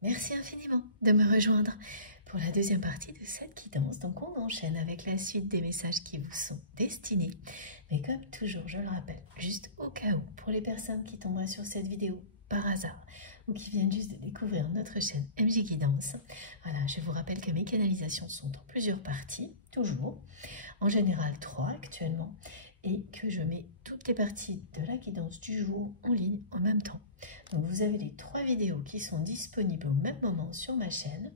Merci infiniment de me rejoindre pour la deuxième partie de cette guidance. Donc on enchaîne avec la suite des messages qui vous sont destinés. Mais comme toujours, je le rappelle, juste au cas où, pour les personnes qui tomberaient sur cette vidéo par hasard ou qui viennent juste de découvrir notre chaîne MJ Guidance, voilà, je vous rappelle que mes canalisations sont en plusieurs parties, toujours, en général 3 actuellement, et que je mets toutes les parties de la guidance du jour en ligne en même temps. Donc vous avez les 3 vidéos qui sont disponibles au même moment sur ma chaîne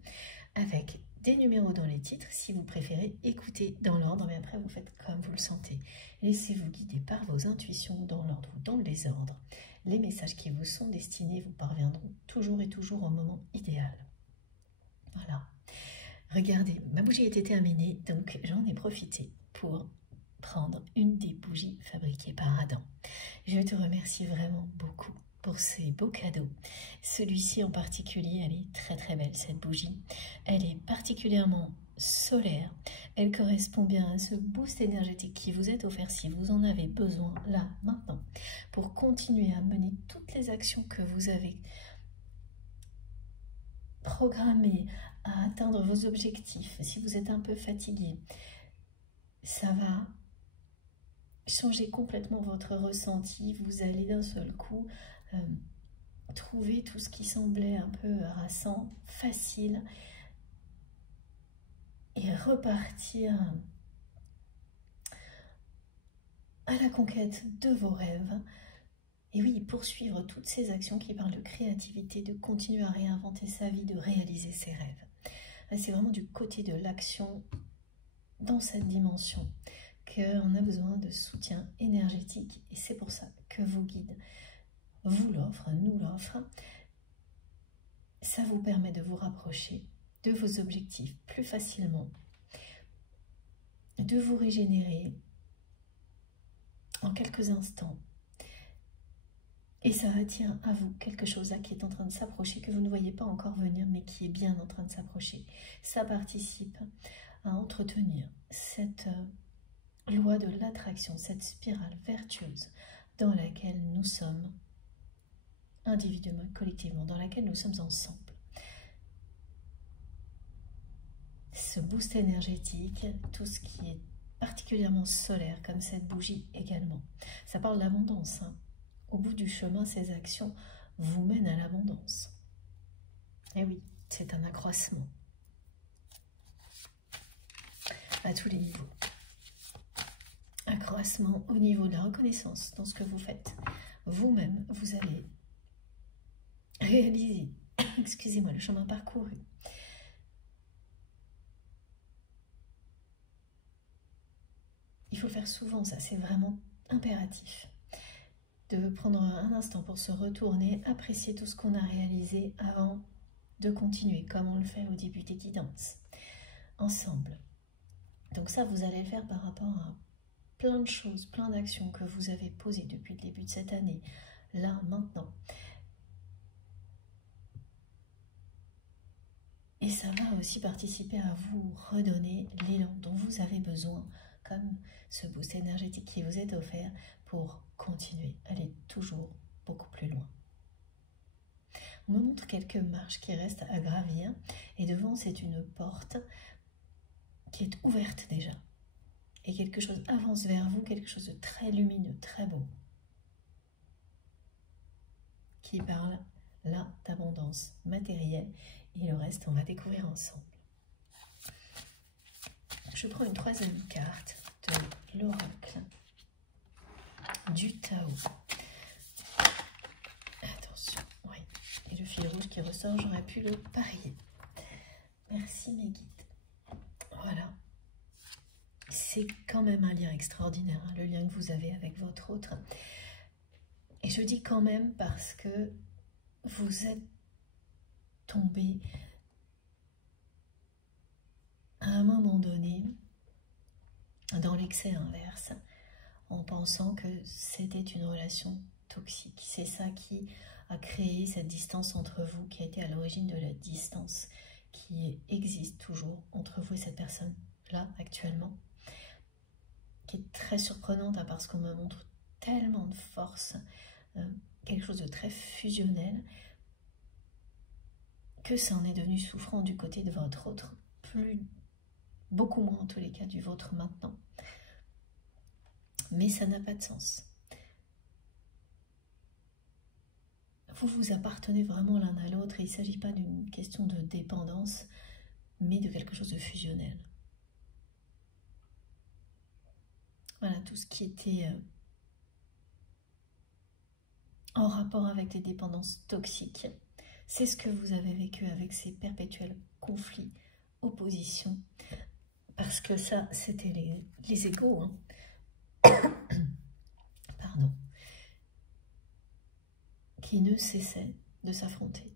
avec des numéros dans les titres si vous préférez écouter dans l'ordre, mais après vous faites comme vous le sentez. Laissez-vous guider par vos intuitions dans l'ordre ou dans le désordre. Les messages qui vous sont destinés vous parviendront toujours et toujours au moment idéal. Voilà. Regardez, ma bougie était terminée, donc j'en ai profité pour prendre une des bougies fabriquées par Adam. Je te remercie vraiment beaucoup pour ces beaux cadeaux. Celui-ci en particulier, elle est très très belle cette bougie. Elle est particulièrement solaire. Elle correspond bien à ce boost énergétique qui vous est offert si vous en avez besoin là, maintenant, pour continuer à mener toutes les actions que vous avez programmées à atteindre vos objectifs. Si vous êtes un peu fatigué, ça va changer complètement votre ressenti. Vous allez d'un seul coup trouver tout ce qui semblait un peu harassant, facile, et repartir à la conquête de vos rêves. Et oui, poursuivre toutes ces actions qui parlent de créativité, de continuer à réinventer sa vie, de réaliser ses rêves. C'est vraiment du côté de l'action dans cette dimension qu'on a besoin de soutien énergétique, et c'est pour ça que vos guides vous l'offrent, nous l'offrent. Ça vous permet de vous rapprocher de vos objectifs plus facilement, de vous régénérer en quelques instants. Et ça attire à vous quelque chose là qui est en train de s'approcher, que vous ne voyez pas encore venir, mais qui est bien en train de s'approcher. Ça participe à entretenir cette loi de l'attraction, cette spirale vertueuse dans laquelle nous sommes individuellement, collectivement, dans laquelle nous sommes ensemble. Ce boost énergétique, tout ce qui est particulièrement solaire, comme cette bougie également. Ça parle d'abondance, hein. Au bout du chemin, ces actions vous mènent à l'abondance. Et oui, c'est un accroissement à tous les niveaux. Accroissement au niveau de la reconnaissance dans ce que vous faites. Vous-même, vous allez réaliser, excusez-moi, le chemin parcouru. Il faut le faire souvent, ça, c'est vraiment impératif. De prendre un instant pour se retourner, apprécier tout ce qu'on a réalisé avant de continuer, comme on le fait au début des guidances, ensemble. Donc ça, vous allez le faire par rapport à plein de choses, plein d'actions que vous avez posées depuis le début de cette année, là, maintenant. Et ça va aussi participer à vous redonner l'élan dont vous avez besoin, comme ce boost énergétique qui vous est offert pour continuer, aller toujours beaucoup plus loin. On me montre quelques marches qui restent à gravir, et devant c'est une porte qui est ouverte déjà. Et quelque chose avance vers vous, quelque chose de très lumineux, très beau, qui parle là d'abondance matérielle, et le reste on va découvrir ensemble. Je prends une troisième carte de l'oracle du Tao. Attention, oui. Et le fil rouge qui ressort, j'aurais pu le parier. Merci mes guides. Voilà. C'est quand même un lien extraordinaire, hein, le lien que vous avez avec votre autre. Et je dis quand même parce que vous êtes tombé à un moment donné dans l'excès inverse, en pensant que c'était une relation toxique. C'est ça qui a créé cette distance entre vous, qui a été à l'origine de la distance qui existe toujours entre vous et cette personne-là actuellement, qui est très surprenante, hein, parce qu'on me montre tellement de force, quelque chose de très fusionnel, que que ça en est devenu souffrant du côté de votre autre, beaucoup moins en tous les cas du vôtre maintenant. Mais ça n'a pas de sens. Vous vous appartenez vraiment l'un à l'autre et il ne s'agit pas d'une question de dépendance, mais de quelque chose de fusionnel. Voilà, tout ce qui était en rapport avec des dépendances toxiques, c'est ce que vous avez vécu avec ces perpétuels conflits, oppositions, parce que ça, c'était les égos, hein. Pardon, qui ne cessaient de s'affronter.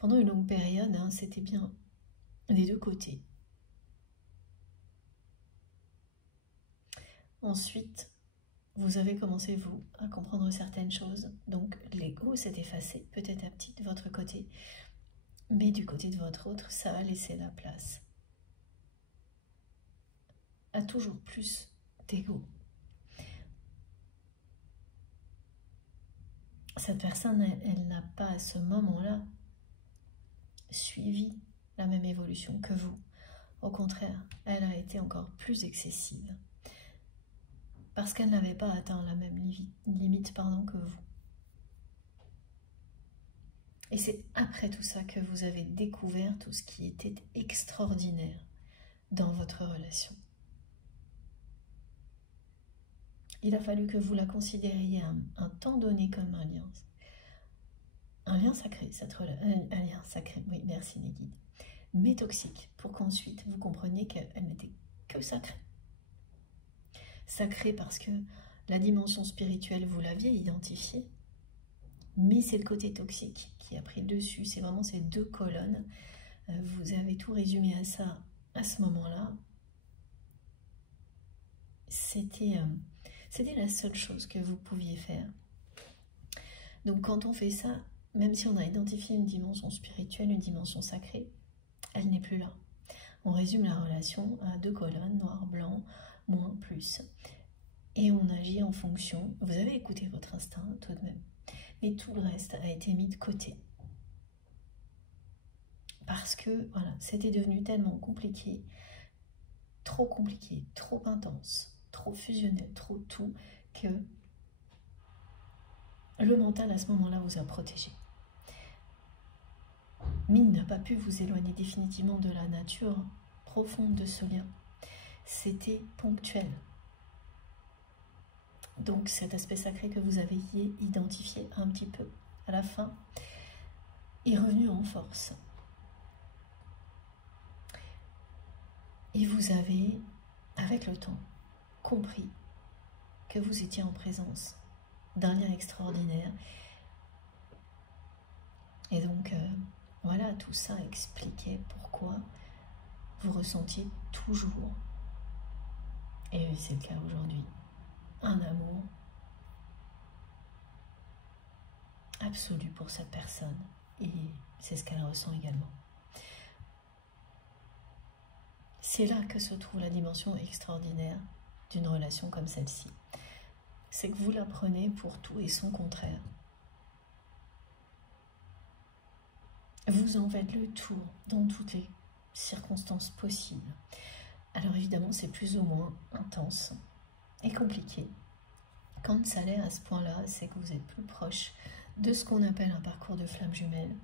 Pendant une longue période, hein, c'était bien des deux côtés. Ensuite, vous avez commencé, vous, à comprendre certaines choses. Donc, l'ego s'est effacé petit à petit de votre côté. Mais du côté de votre autre, ça a laissé la place à toujours plus d'ego. Cette personne, elle n'a pas à ce moment-là suivi la même évolution que vous. Au contraire, elle a été encore plus excessive. Parce qu'elle n'avait pas atteint la même limite que vous. Et c'est après tout ça que vous avez découvert tout ce qui était extraordinaire dans votre relation. Il a fallu que vous la considériez un temps donné comme un lien sacré, un lien sacré, oui, merci Négide, mais toxique, pour qu'ensuite vous compreniez qu'elle n'était que sacrée. Sacrée parce que la dimension spirituelle, vous l'aviez identifiée, mais c'est le côté toxique qui a pris le dessus, c'est vraiment ces deux colonnes. Vous avez tout résumé à ça, à ce moment-là. C'était la seule chose que vous pouviez faire. Donc quand on fait ça, même si on a identifié une dimension spirituelle, une dimension sacrée, elle n'est plus là. On résume la relation à deux colonnes, noir, blanc, moins, plus. Et on agit en fonction. Vous avez écouté votre instinct tout de même. Mais tout le reste a été mis de côté. Parce que voilà, c'était devenu tellement compliqué, trop intense, trop fusionnel, trop tout, que le mental à ce moment-là vous a protégé. Mine n'a pas pu vous éloigner définitivement de la nature profonde de ce lien. C'était ponctuel. Donc cet aspect sacré que vous avez identifié un petit peu à la fin est revenu en force. Et vous avez, avec le temps, compris que vous étiez en présence d'un lien extraordinaire. Et donc, voilà, tout ça expliquait pourquoi vous ressentiez toujours, et c'est le cas aujourd'hui, un amour absolu pour cette personne. Et c'est ce qu'elle ressent également. C'est là que se trouve la dimension extraordinaire d'une relation comme celle-ci. C'est que vous la prenez pour tout et son contraire. Vous en faites le tour dans toutes les circonstances possibles. Alors évidemment, c'est plus ou moins intense et compliqué. Quand ça l'est à ce point-là, c'est que vous êtes plus proche de ce qu'on appelle un parcours de flamme jumelle.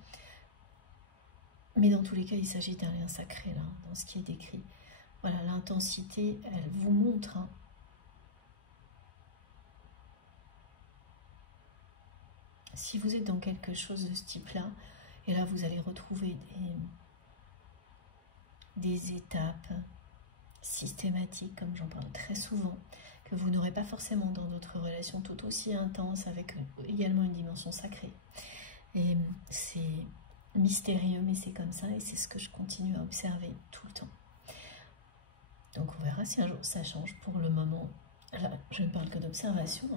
Mais dans tous les cas, il s'agit d'un lien sacré, là, dans ce qui est décrit. Voilà, l'intensité, elle vous montre si vous êtes dans quelque chose de ce type-là, et là vous allez retrouver des étapes systématiques, comme j'en parle très souvent, que vous n'aurez pas forcément dans d'autres relations tout aussi intenses, avec également une dimension sacrée. Et c'est mystérieux, mais c'est comme ça, et c'est ce que je continue à observer tout le temps. Donc on verra si un jour ça change. Pour le moment, là, je ne parle que d'observation,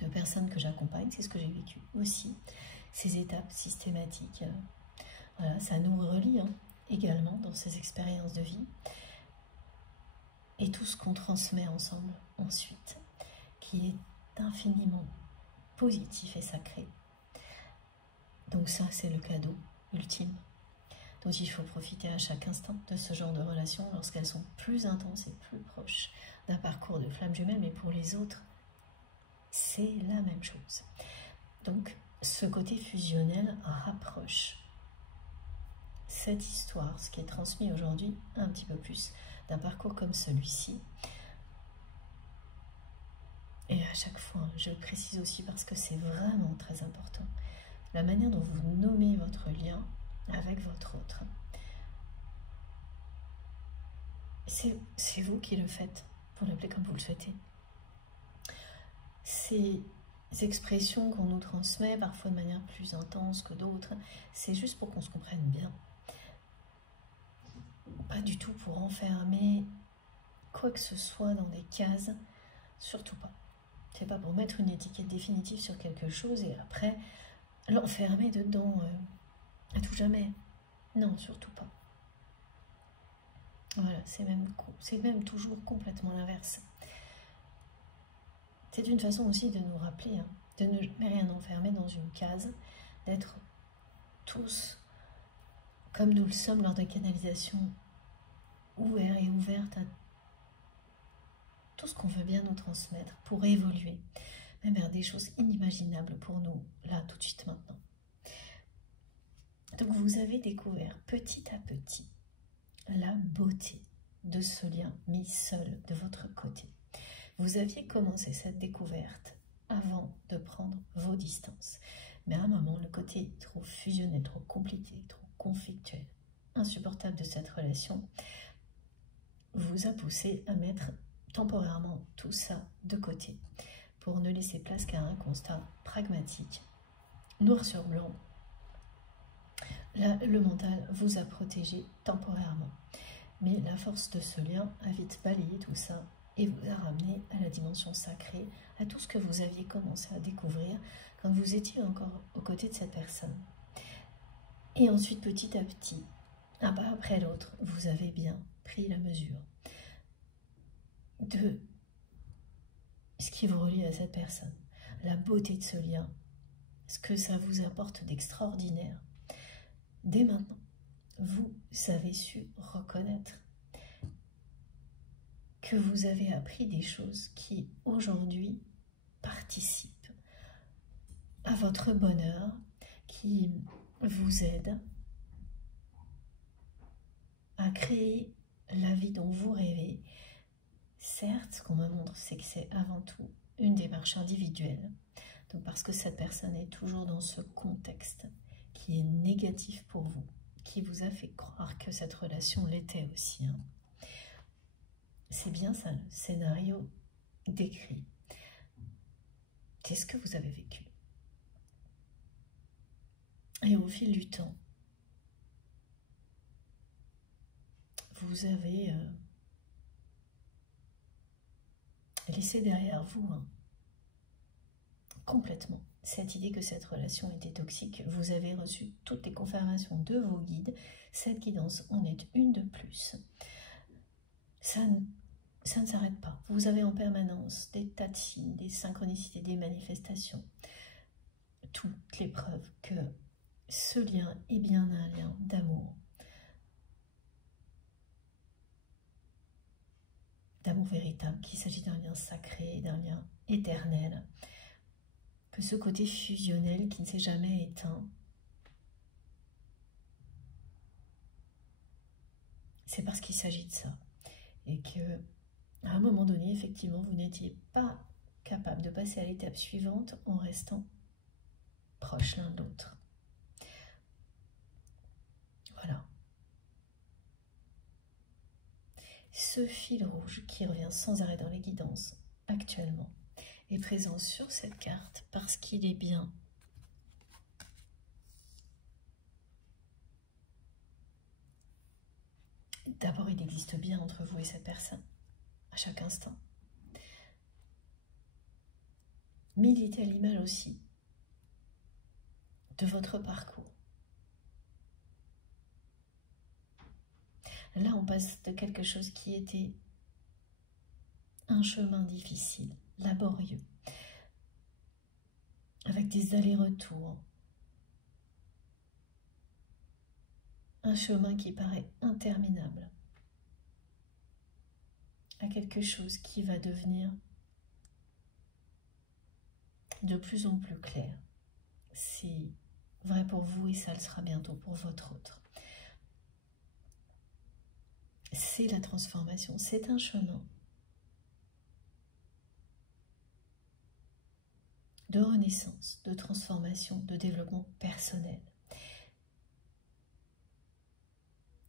de personnes que j'accompagne, c'est ce que j'ai vécu aussi, ces étapes systématiques. Voilà, ça nous relie également dans ces expériences de vie. Et tout ce qu'on transmet ensemble ensuite, qui est infiniment positif et sacré. Donc ça, c'est le cadeau ultime dont il faut profiter à chaque instant de ce genre de relations lorsqu'elles sont plus intenses et plus proches d'un parcours de flamme jumelle, mais pour les autres, c'est la même chose. Donc, ce côté fusionnel rapproche cette histoire, ce qui est transmis aujourd'hui, un petit peu plus d'un parcours comme celui-ci. Et à chaque fois, je le précise aussi parce que c'est vraiment très important, la manière dont vous nommez votre lien avec votre autre. C'est vous qui le faites, vous l'appelez comme vous le souhaitez. Ces expressions qu'on nous transmet, parfois de manière plus intense que d'autres, c'est juste pour qu'on se comprenne bien. Pas du tout pour enfermer quoi que ce soit dans des cases, surtout pas. C'est pas pour mettre une étiquette définitive sur quelque chose et après l'enfermer dedans à tout jamais. Non, surtout pas. Voilà, c'est même toujours complètement l'inverse. C'est une façon aussi de nous rappeler, de ne jamais rien enfermer dans une case, d'être tous, comme nous le sommes lors des canalisations, ouverts et ouvertes à tout ce qu'on veut bien nous transmettre pour évoluer, même vers des choses inimaginables pour nous, là, tout de suite, maintenant. Donc vous avez découvert petit à petit la beauté de ce lien mis seul de votre côté. Vous aviez commencé cette découverte avant de prendre vos distances. Mais à un moment, le côté trop fusionnel, trop compliqué, trop conflictuel, insupportable de cette relation, vous a poussé à mettre temporairement tout ça de côté pour ne laisser place qu'à un constat pragmatique, noir sur blanc. Là, le mental vous a protégé temporairement. Mais la force de ce lien a vite balayé tout ça et vous a ramené à la dimension sacrée, à tout ce que vous aviez commencé à découvrir quand vous étiez encore aux côtés de cette personne. Et ensuite, petit à petit, un pas après l'autre, vous avez bien pris la mesure de ce qui vous relie à cette personne, la beauté de ce lien, ce que ça vous apporte d'extraordinaire. Dès maintenant, vous avez su reconnaître que vous avez appris des choses qui, aujourd'hui, participent à votre bonheur, qui vous aident à créer la vie dont vous rêvez. Certes, ce qu'on me montre, c'est que c'est avant tout une démarche individuelle. Donc parce que cette personne est toujours dans ce contexte qui est négatif pour vous, qui vous a fait croire que cette relation l'était aussi. C'est bien ça, le scénario décrit. C'est ce que vous avez vécu. Et au fil du temps, vous avez laissé derrière vous complètement cette idée que cette relation était toxique. Vous avez reçu toutes les confirmations de vos guides. Cette guidance en est une de plus. Ça ne s'arrête pas. Vous avez en permanence des tas de signes, des synchronicités, des manifestations. Toutes les preuves que ce lien est bien un lien d'amour. D'amour véritable, qu'il s'agit d'un lien sacré, d'un lien éternel. Que ce côté fusionnel qui ne s'est jamais éteint, c'est parce qu'il s'agit de ça. Et que à un moment donné, effectivement, vous n'étiez pas capable de passer à l'étape suivante en restant proches l'un de l'autre. Voilà. Ce fil rouge qui revient sans arrêt dans les guidances actuellement est présent sur cette carte parce qu'il est bien d'abord, il existe bien entre vous et cette personne à chaque instant. Mais il était à l'image aussi de votre parcours. Là, on passe de quelque chose qui était un chemin difficile, laborieux, avec des allers-retours, un chemin qui paraît interminable à quelque chose qui va devenir de plus en plus clair. C'est vrai pour vous et ça le sera bientôt pour votre autre. C'est la transformation, c'est un chemin de renaissance, de transformation, de développement personnel.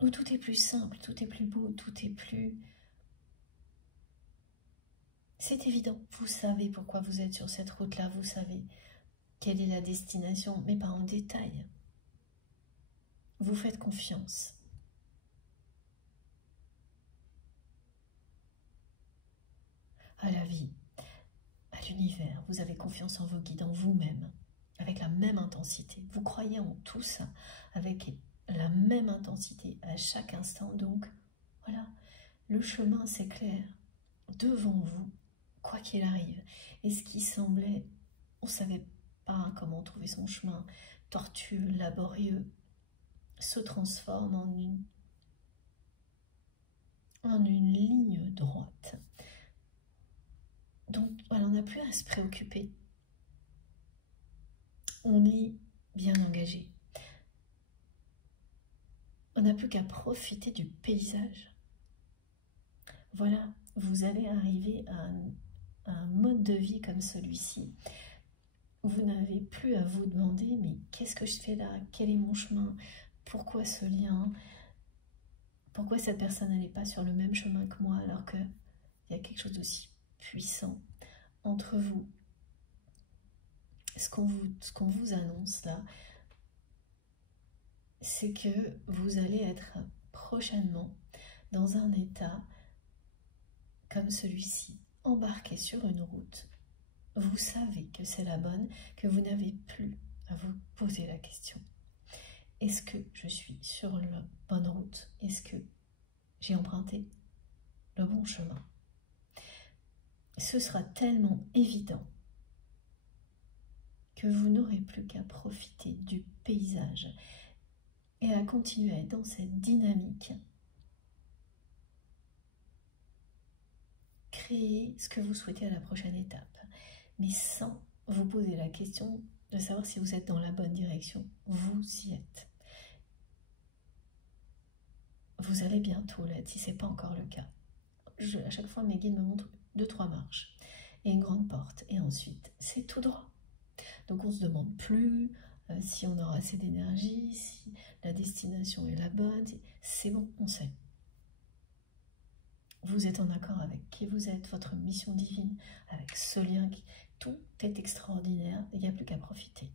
Où tout est plus simple, tout est plus beau, tout est plus... C'est évident, vous savez pourquoi vous êtes sur cette route-là, vous savez quelle est la destination, mais pas en détail. Vous faites confiance. À la vie, à l'univers, vous avez confiance en vos guides, en vous-même, avec la même intensité. Vous croyez en tout ça, avec la même intensité à chaque instant. Donc, voilà, le chemin c'est clair, devant vous, quoi qu'il arrive. Et ce qui semblait, on ne savait pas comment trouver son chemin, tortueux, laborieux, se transforme en une ligne droite. Donc voilà, on n'a plus à se préoccuper. On est bien engagé. On n'a plus qu'à profiter du paysage. Voilà, vous allez arriver à un mode de vie comme celui-ci. Vous n'avez plus à vous demander, mais qu'est-ce que je fais là? Quel est mon chemin? Pourquoi ce lien? Pourquoi cette personne n'est pas sur le même chemin que moi alors qu'il y a quelque chose d'aussi puissant entre vous? Ce qu'on vous annonce là, c'est que vous allez être prochainement dans un état comme celui-ci, embarqué sur une route. Vous savez que c'est la bonne, que vous n'avez plus à vous poser la question. Est-ce que je suis sur la bonne route? Est-ce que j'ai emprunté le bon chemin? Ce sera tellement évident que vous n'aurez plus qu'à profiter du paysage et à continuer à être dans cette dynamique. Créer ce que vous souhaitez à la prochaine étape, mais sans vous poser la question de savoir si vous êtes dans la bonne direction. Vous y êtes. Vous allez bientôt l'être si ce n'est pas encore le cas. À chaque fois, mes guides me montrent 2-3 marches et une grande porte. Et ensuite, c'est tout droit. Donc on ne se demande plus si on aura assez d'énergie, si la destination est la bonne. C'est bon, on sait. Vous êtes en accord avec qui vous êtes, votre mission divine, avec ce lien. Tout est extraordinaire, il n'y a plus qu'à profiter.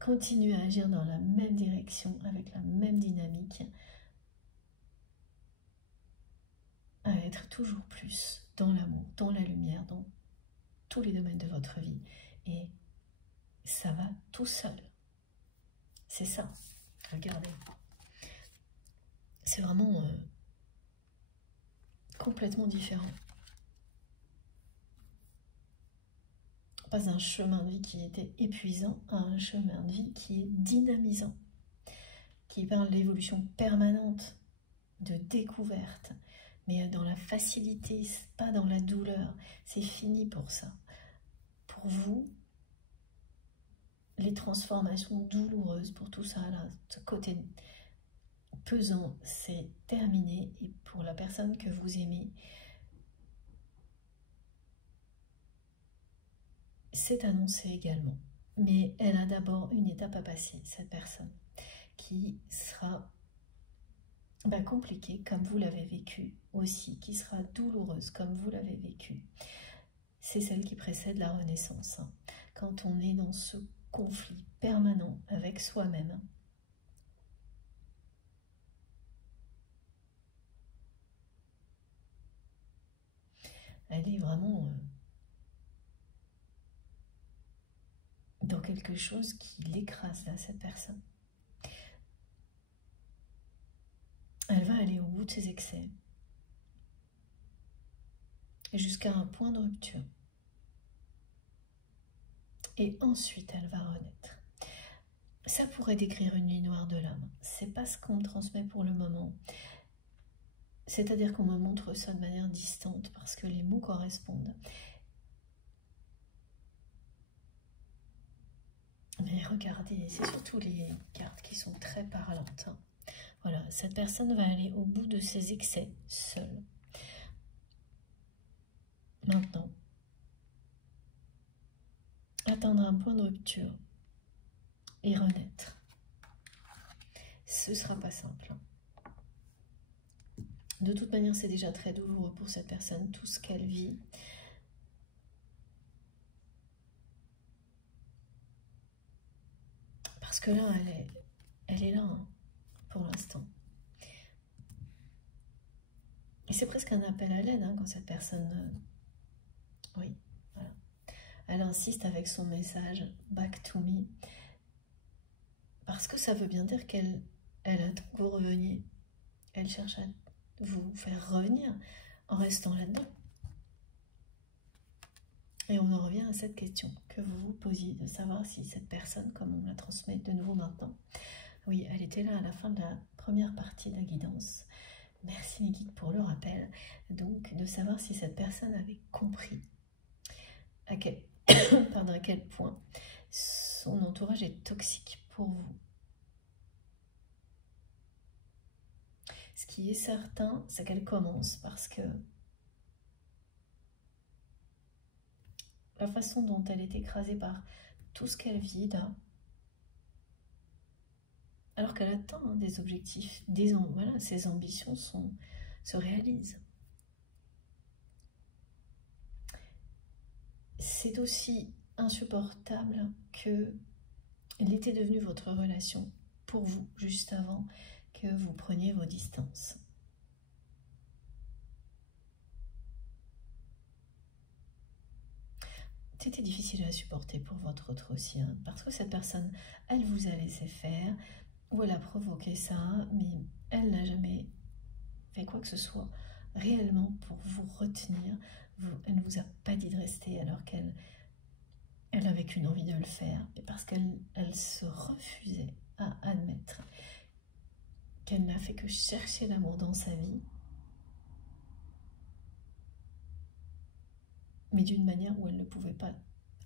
Continuez à agir dans la même direction, avec la même dynamique, à être toujours plus dans l'amour, dans la lumière, dans tous les domaines de votre vie. Et ça va tout seul. C'est ça. Regardez. C'est vraiment complètement différent. On passe d'un chemin de vie qui était épuisant à un chemin de vie qui est dynamisant, qui parle d'évolution permanente, de découverte, mais dans la facilité, pas dans la douleur. C'est fini pour ça. Pour vous, les transformations douloureuses, pour tout ça, là, ce côté pesant, c'est terminé. Et pour la personne que vous aimez, c'est annoncé également. Mais elle a d'abord une étape à passer, cette personne, qui sera compliquée comme vous l'avez vécu aussi, qui sera douloureuse comme vous l'avez vécu. C'est celle qui précède la renaissance. Quand on est dans ce conflit permanent avec soi-même, elle est vraiment dans quelque chose qui l'écrase, là, cette personne. Elle va aller au bout de ses excès, jusqu'à un point de rupture. Et ensuite, elle va renaître. Ça pourrait décrire une nuit noire de l'âme. C'est pas ce qu'on me transmet pour le moment. C'est-à-dire qu'on me montre ça de manière distante parce que les mots correspondent. Mais regardez, c'est surtout les cartes qui sont très parlantes. Voilà, cette personne va aller au bout de ses excès seule. Maintenant, atteindre un point de rupture et renaître. Ce ne sera pas simple. De toute manière, c'est déjà très douloureux pour cette personne, tout ce qu'elle vit. Parce que là, elle est là, hein, pour l'instant. Et c'est presque un appel à l'aide, hein, quand cette personne... oui, voilà. Elle insiste avec son message « Back to me ». Parce que ça veut bien dire qu'elle attend que vous reveniez. Elle cherche à vous faire revenir en restant là-dedans. Et on en revient à cette question que vous vous posiez, de savoir si cette personne, comme on me la transmet de nouveau maintenant, oui, elle était là à la fin de la première partie de la guidance. Merci mes guides pour le rappel. Donc, de savoir si cette personne avait compris à quel, à quel point son entourage est toxique pour vous. Ce qui est certain, c'est qu'elle commence parce que la façon dont elle est écrasée par tout ce qu'elle vit là, alors qu'elle atteint des objectifs, voilà, ses ambitions se réalisent. C'est aussi insupportable que l'était devenue votre relation pour vous, juste avant que vous preniez vos distances. C'était difficile à supporter pour votre autre aussi, hein, parce que cette personne, elle vous a laissé faire, ou elle a provoqué ça, mais elle n'a jamais fait quoi que ce soit réellement pour vous retenir. Elle ne vous a pas dit de rester alors qu'elle avait qu'une envie de le faire, et parce qu'elle se refusait à admettre qu'elle n'a fait que chercher l'amour dans sa vie, mais d'une manière où elle ne pouvait pas,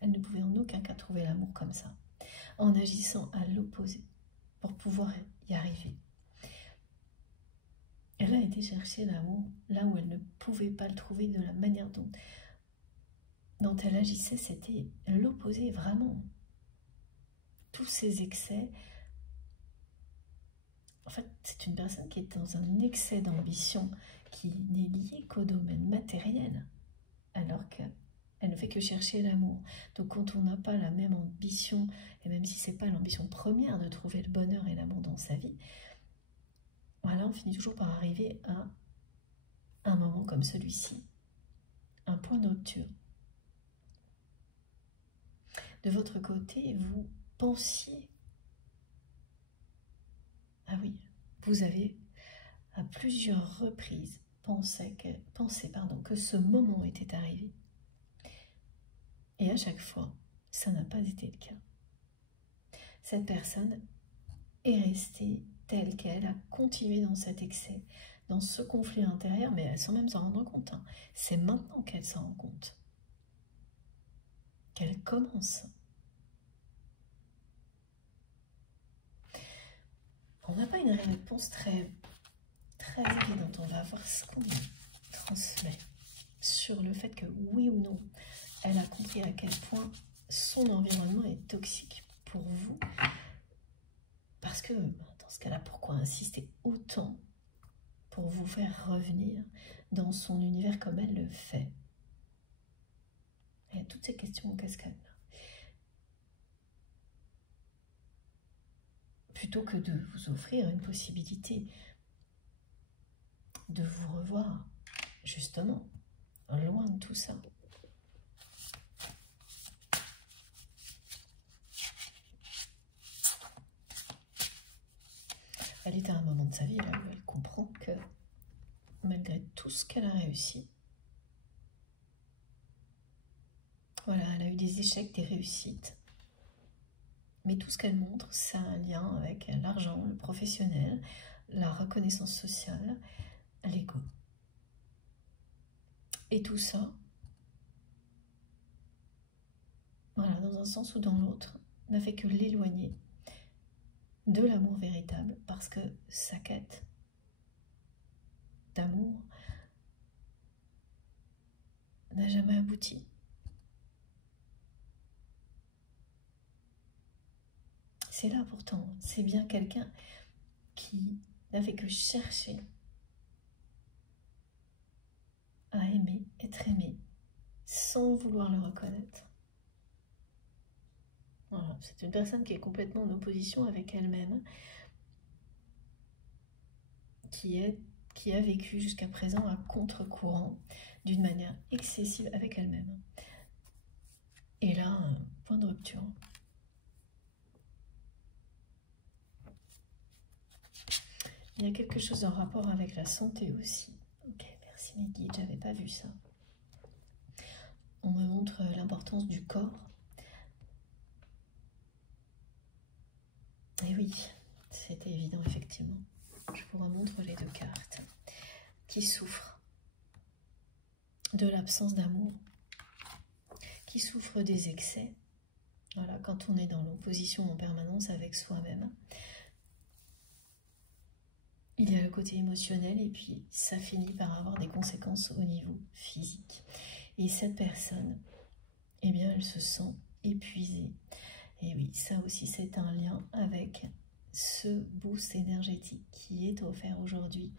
elle ne pouvait en aucun cas trouver l'amour comme ça, en agissant à l'opposé pour pouvoir y arriver. Elle a été chercher l'amour là où elle ne pouvait pas le trouver, de la manière dont elle agissait, c'était l'opposé vraiment. Tous ces excès, en fait, c'est une personne qui est dans un excès d'ambition qui n'est lié qu'au domaine matériel, alors qu'elle ne fait que chercher l'amour. Donc quand on n'a pas la même ambition, et même si ce n'est pas l'ambition première de trouver le bonheur et l'amour dans sa vie, voilà, on finit toujours par arriver à un moment comme celui-ci, un point de rupture. De votre côté, vous pensiez, ah oui, vous avez à plusieurs reprises pensé que ce moment était arrivé. Et à chaque fois, ça n'a pas été le cas. Cette personne est restée telle qu'elle, a continué dans cet excès, dans ce conflit intérieur, mais elle sans même s'en rendre compte. Hein. C'est maintenant qu'elle s'en rend compte. Qu'elle commence. On n'a pas une réponse très évidente. On va voir ce qu'on transmet sur le fait que oui ou non, elle a compris à quel point son environnement est toxique pour vous. Parce que dans ce cas-là, pourquoi insister autant pour vous faire revenir dans son univers comme elle le fait? Il y a toutes ces questions en cascade. Plutôt que de vous offrir une possibilité de vous revoir, justement, loin de tout ça. Elle est à un moment de sa vie là où elle comprend que malgré tout ce qu'elle a réussi, voilà, elle a eu des échecs, des réussites, Mais tout ce qu'elle montre, ça a un lien avec l'argent, le professionnel, la reconnaissance sociale, l'ego. Et tout ça, voilà, dans un sens ou dans l'autre, n'a fait que l'éloigner de l'amour véritable, parce que sa quête d'amour n'a jamais abouti. C'est là pourtant, c'est bien quelqu'un qui n'a fait que chercher à aimer, être aimé, sans vouloir le reconnaître. Voilà, c'est une personne qui est complètement en opposition avec elle-même, qui a vécu jusqu'à présent à contre-courant, d'une manière excessive avec elle-même. Et là, un point de rupture. Il y a quelque chose en rapport avec la santé aussi. Ok, merci mes guides, j'avais pas vu ça. On me montre l'importance du corps. Et oui, c'était évident effectivement. Je vous remontre les deux cartes qui souffrent de l'absence d'amour, qui souffrent des excès. Voilà, quand on est dans l'opposition en permanence avec soi-même, il y a le côté émotionnel et puis ça finit par avoir des conséquences au niveau physique. Et cette personne, eh bien, elle se sent épuisée. Et oui, ça aussi, c'est un lien avec ce boost énergétique qui est offert aujourd'hui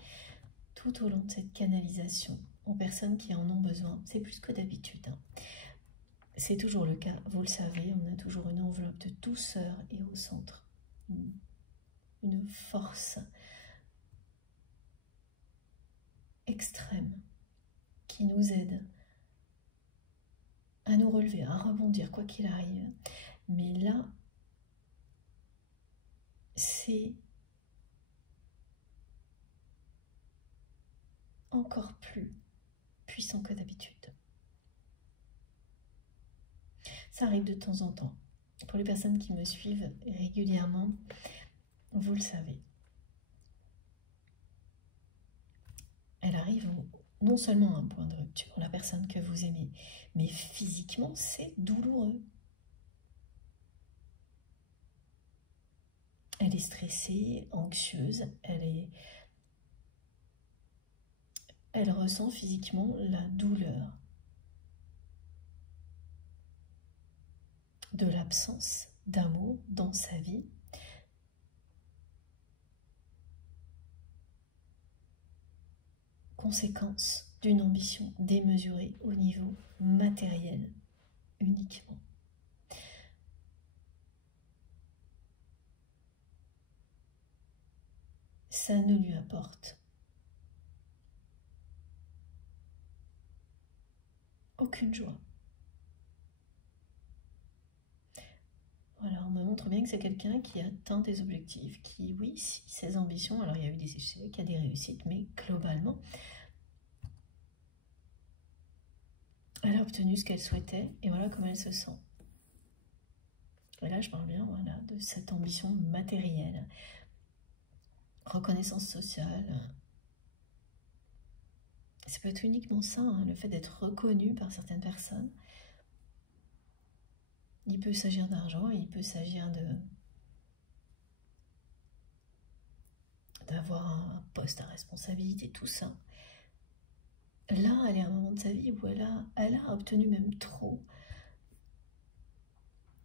tout au long de cette canalisation aux personnes qui en ont besoin. C'est plus que d'habitude, hein. C'est toujours le cas, vous le savez, on a toujours une enveloppe de douceur et au centre, une force extrême qui nous aide à nous relever, à rebondir quoi qu'il arrive. Mais là, c'est encore plus puissant que d'habitude. Ça arrive de temps en temps. Pour les personnes qui me suivent régulièrement, vous le savez. Elle arrive non seulement à un point de rupture, la personne que vous aimez, mais physiquement, c'est douloureux. Elle est stressée, anxieuse, elle ressent physiquement la douleur de l'absence d'amour dans sa vie. Conséquence d'une ambition démesurée au niveau matériel uniquement. Ça ne lui apporte aucune joie. Voilà, on me montre bien que c'est quelqu'un qui atteint des objectifs, qui, oui, si ses ambitions, alors il y a eu des échecs, il y a des réussites, mais globalement, elle a obtenu ce qu'elle souhaitait, et voilà comment elle se sent. Et là, je parle bien, voilà, de cette ambition matérielle, reconnaissance sociale. Ça peut être uniquement ça, hein, le fait d'être reconnu par certaines personnes. Il peut s'agir d'argent, il peut s'agir d'avoir un poste à responsabilité, tout ça. Là, elle est à un moment de sa vie où elle a obtenu même trop.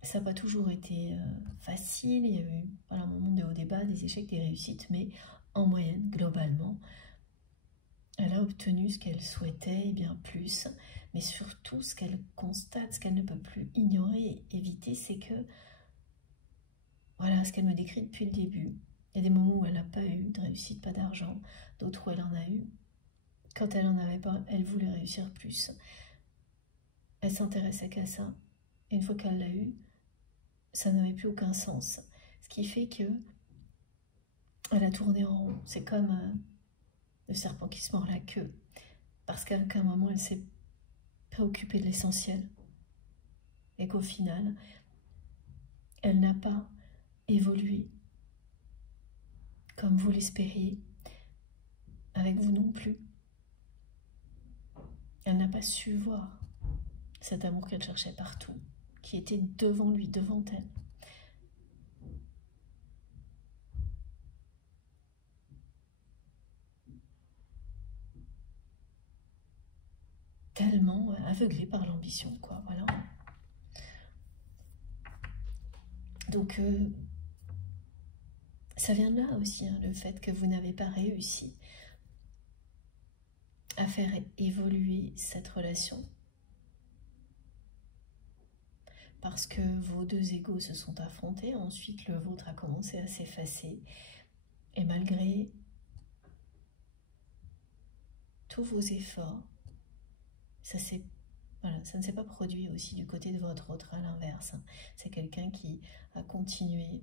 Ça n'a pas toujours été facile, il y a eu voilà, un moment de haut débat, des échecs, des réussites, mais en moyenne, globalement, elle a obtenu ce qu'elle souhaitait et bien plus. Mais surtout, ce qu'elle constate, ce qu'elle ne peut plus ignorer et éviter, c'est que, voilà ce qu'elle me décrit depuis le début. Il y a des moments où elle n'a pas eu de réussite, pas d'argent, d'autres où elle en a eu. Quand elle n'en avait pas, elle voulait réussir plus. Elle s'intéressait qu'à ça. Et une fois qu'elle l'a eu, ça n'avait plus aucun sens. Ce qui fait que elle a tourné en rond. C'est comme le serpent qui se mord la queue. Parce qu'à un moment, elle s'est préoccupée de l'essentiel. Et qu'au final, elle n'a pas comme vous l'espériez, avec vous non plus. Elle n'a pas su voir cet amour qu'elle cherchait partout, qui était devant lui, devant elle. Tellement aveuglée par l'ambition, quoi, voilà. Donc, ça vient de là aussi, hein, le fait que vous n'avez pas réussi à faire évoluer cette relation. Parce que vos deux égos se sont affrontés, ensuite le vôtre a commencé à s'effacer. Et malgré tous vos efforts, ça ne s'est pas produit aussi du côté de votre autre, à l'inverse. C'est quelqu'un qui a continué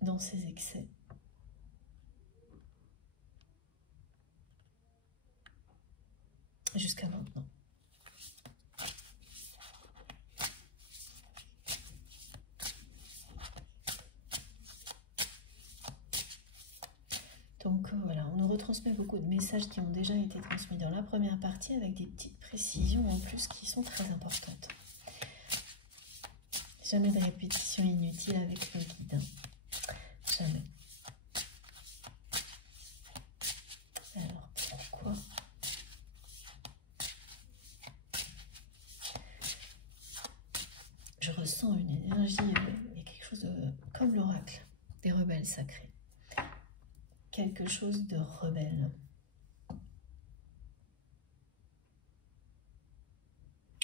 dans ses excès. Jusqu'à maintenant. Donc voilà, on nous retransmet beaucoup de messages qui ont déjà été transmis dans la première partie avec des petites précisions en plus qui sont très importantes. Jamais de répétition inutile avec le guide. Hein. Jamais. Alors, pourquoi ? Je ressens une énergie, il y a quelque chose de... comme l'oracle, des rebelles sacrés. Quelque chose de rebelle.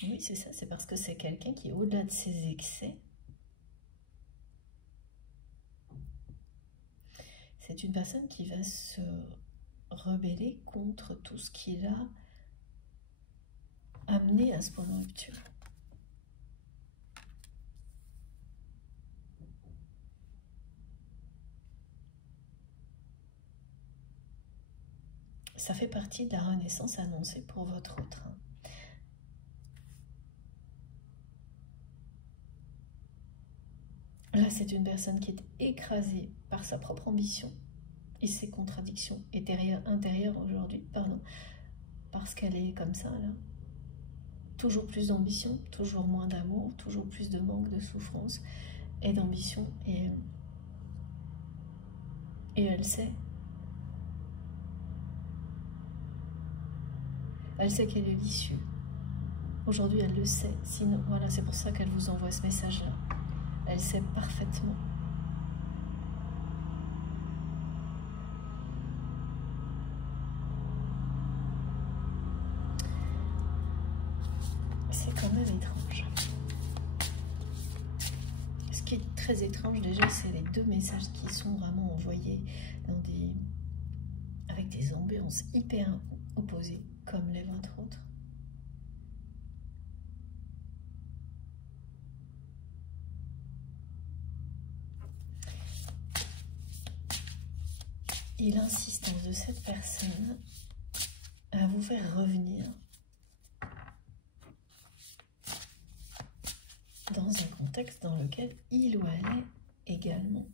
Oui, c'est ça, c'est parce que c'est quelqu'un qui, au-delà de ses excès, c'est une personne qui va se rebeller contre tout ce qui l'a amené à ce point de rupture. Ça fait partie de la renaissance annoncée pour votre autre. Là, c'est une personne qui est écrasée par sa propre ambition et ses contradictions intérieures aujourd'hui, parce qu'elle est comme ça, là. Toujours plus d'ambition, toujours moins d'amour, toujours plus de manque, de souffrance et d'ambition. Et elle sait. Elle sait quelle est l'issue. Aujourd'hui, elle le sait. Sinon, voilà, c'est pour ça qu'elle vous envoie ce message-là. Elle sait parfaitement. C'est quand même étrange. Ce qui est très étrange déjà, c'est les deux messages qui sont vraiment envoyés avec des ambiances hyper opposées, comme les vôtres autres. Et l'insistance de cette personne à vous faire revenir dans un contexte dans lequel il ou elle est également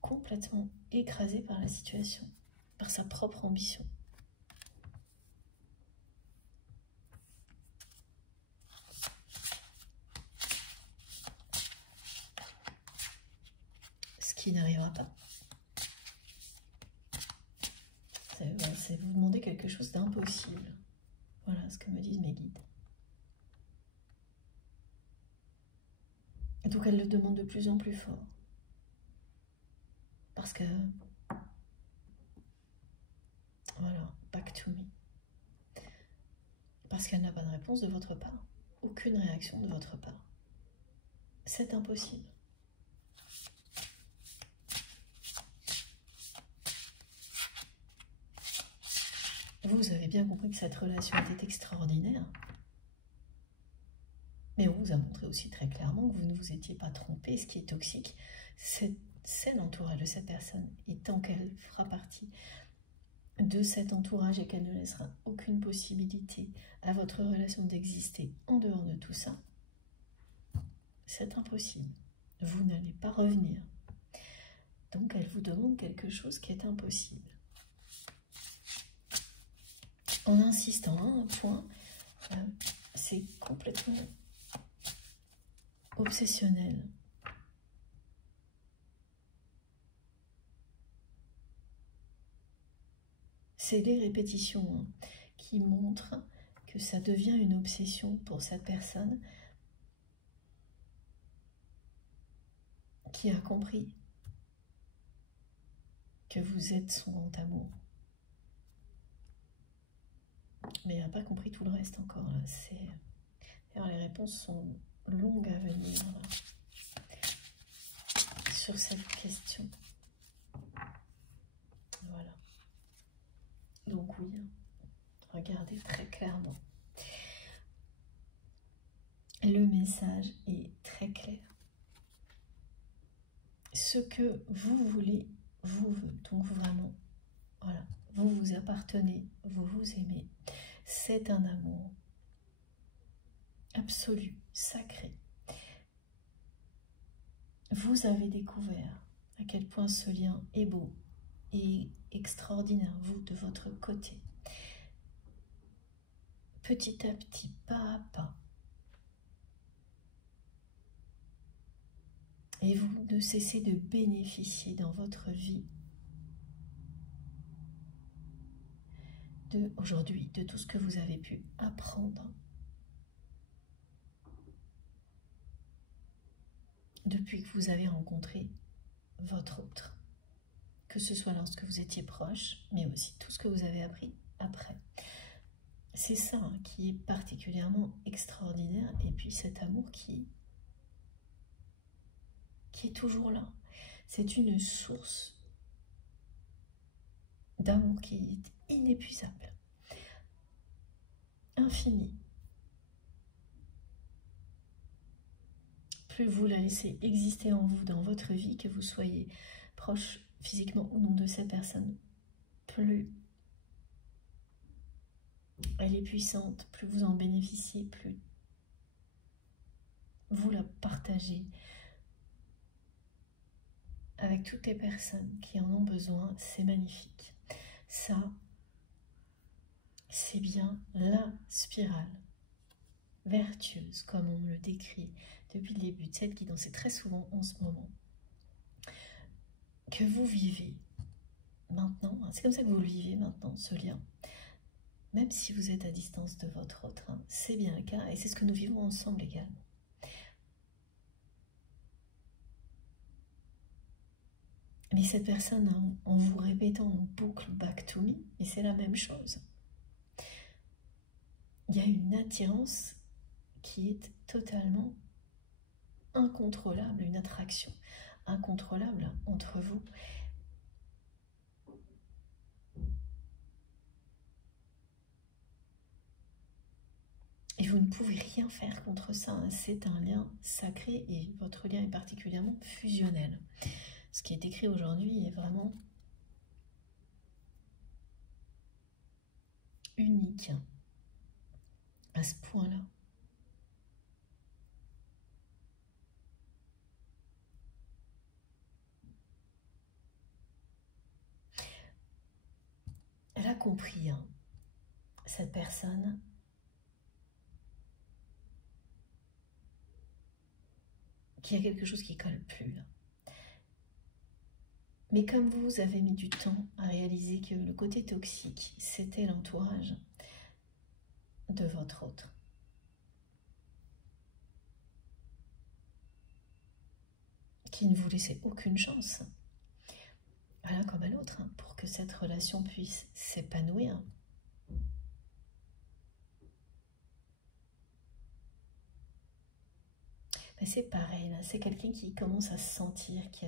complètement écrasé par la situation, par sa propre ambition. Ce qui n'arrivera pas. C'est vous demander quelque chose d'impossible. Voilà ce que me disent mes guides. Et donc elle le demande de plus en plus fort. Parce que, voilà, back to me. Parce qu'elle n'a pas de réponse de votre part. Aucune réaction de votre part. C'est impossible. Vous avez bien compris que cette relation était extraordinaire. Mais on vous a montré aussi très clairement que vous ne vous étiez pas trompé. Ce qui est toxique, c'est l'entourage de cette personne. Et tant qu'elle fera partie de cet entourage et qu'elle ne laissera aucune possibilité à votre relation d'exister en dehors de tout ça, c'est impossible. Vous n'allez pas revenir. Donc elle vous demande quelque chose qui est impossible. En insistant à un point, c'est complètement obsessionnel. C'est les répétitions qui montrent que ça devient une obsession pour cette personne qui a compris que vous êtes son grand amour. Mais elle n'a pas compris tout le reste encore. Alors, les réponses sont longues à venir sur cette question. Voilà. Donc oui, regardez très clairement. Le message est très clair. Ce que vous voulez, vous veut. Donc vraiment, voilà, vous vous appartenez, vous vous aimez. C'est un amour absolu, sacré. Vous avez découvert à quel point ce lien est beau et extraordinaire, vous, de votre côté. Petit à petit, pas à pas. Et vous ne cessez de bénéficier dans votre vie aujourd'hui, de tout ce que vous avez pu apprendre depuis que vous avez rencontré votre autre. Que ce soit lorsque vous étiez proche, mais aussi tout ce que vous avez appris après. C'est ça qui est particulièrement extraordinaire. Et puis cet amour qui est toujours là. C'est une source d'amour qui est inépuisable, infinie. Plus vous la laissez exister en vous, dans votre vie, que vous soyez proche physiquement ou non de cette personne, plus elle est puissante, plus vous en bénéficiez, plus vous la partagez avec toutes les personnes qui en ont besoin. C'est magnifique. Ça, c'est bien la spirale vertueuse, comme on me le décrit depuis le début de cette guidance, et très souvent en ce moment, que vous vivez maintenant. C'est comme ça que vous le vivez maintenant, ce lien. Même si vous êtes à distance de votre autre, c'est bien le cas, et c'est ce que nous vivons ensemble également. Mais cette personne, en vous répétant en boucle back to me, et c'est la même chose. Il y a une attirance qui est totalement incontrôlable, une attraction incontrôlable entre vous. Et vous ne pouvez rien faire contre ça. C'est un lien sacré et votre lien est particulièrement fusionnel. Ce qui est écrit aujourd'hui est vraiment unique à ce point-là. Elle a compris, cette personne, qu'il y a quelque chose qui colle plus là. Mais comme vous avez mis du temps à réaliser que le côté toxique, c'était l'entourage de votre autre. Qui ne vous laissait aucune chance, à l'un comme à l'autre, pour que cette relation puisse s'épanouir. Mais c'est pareil, là, c'est quelqu'un qui commence à se sentir que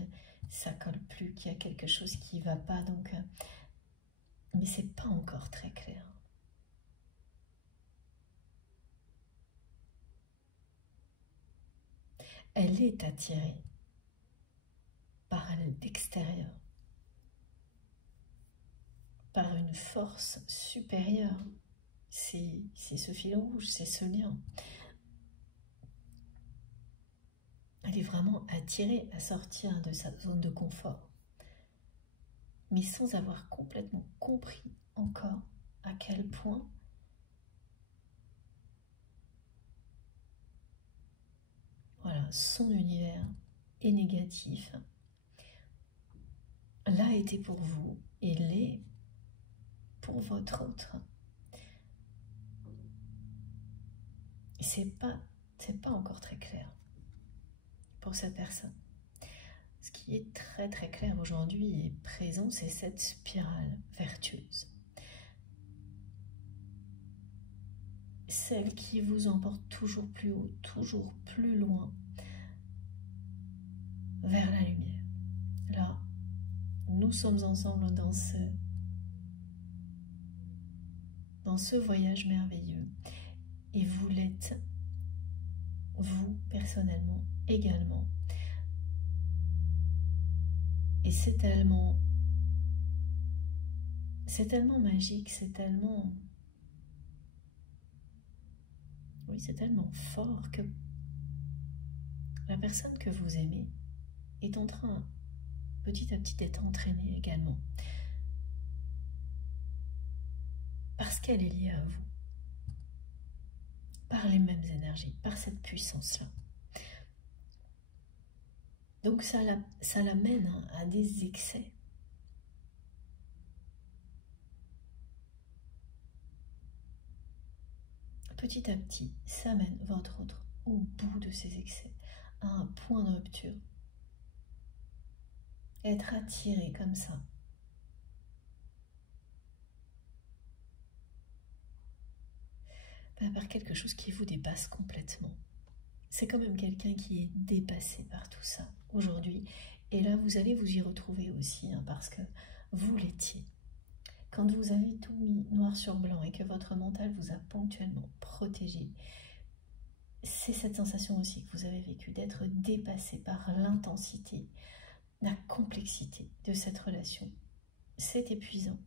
ça colle plus, qu'il y a quelque chose qui ne va pas, donc... mais c'est pas encore très clair. Elle est attirée par l'extérieur, par une force supérieure. C'est ce fil rouge, c'est ce lien. Elle est vraiment attirée à sortir de sa zone de confort. mais sans avoir complètement compris encore à quel point voilà, son univers est négatif, l'a été pour vous et l'est pour votre autre. C'est pas encore très clair pour cette personne. Ce qui est très très clair aujourd'hui et présent, c'est cette spirale vertueuse. Celle qui vous emporte toujours plus haut, toujours plus loin, vers la lumière. Là, nous sommes ensemble dans ce voyage merveilleux. Et vous l'êtes, vous, personnellement, également. Et c'est tellement magique, c'est tellement... Oui, c'est tellement fort que la personne que vous aimez est en train, petit à petit, d'être entraînée également. Parce qu'elle est liée à vous. Par les mêmes énergies, par cette puissance-là. Donc ça l'amène à des excès. Petit à petit, ça mène votre autre au bout de ces excès, à un point de rupture. Être attiré comme ça. Par quelque chose qui vous dépasse complètement. C'est quand même quelqu'un qui est dépassé par tout ça aujourd'hui. Et là, vous allez vous y retrouver aussi, hein, parce que vous l'étiez. Quand vous avez tout mis noir sur blanc et que votre mental vous a ponctuellement protégé, c'est cette sensation aussi que vous avez vécue, d'être dépassé par l'intensité, la complexité de cette relation. C'est épuisant.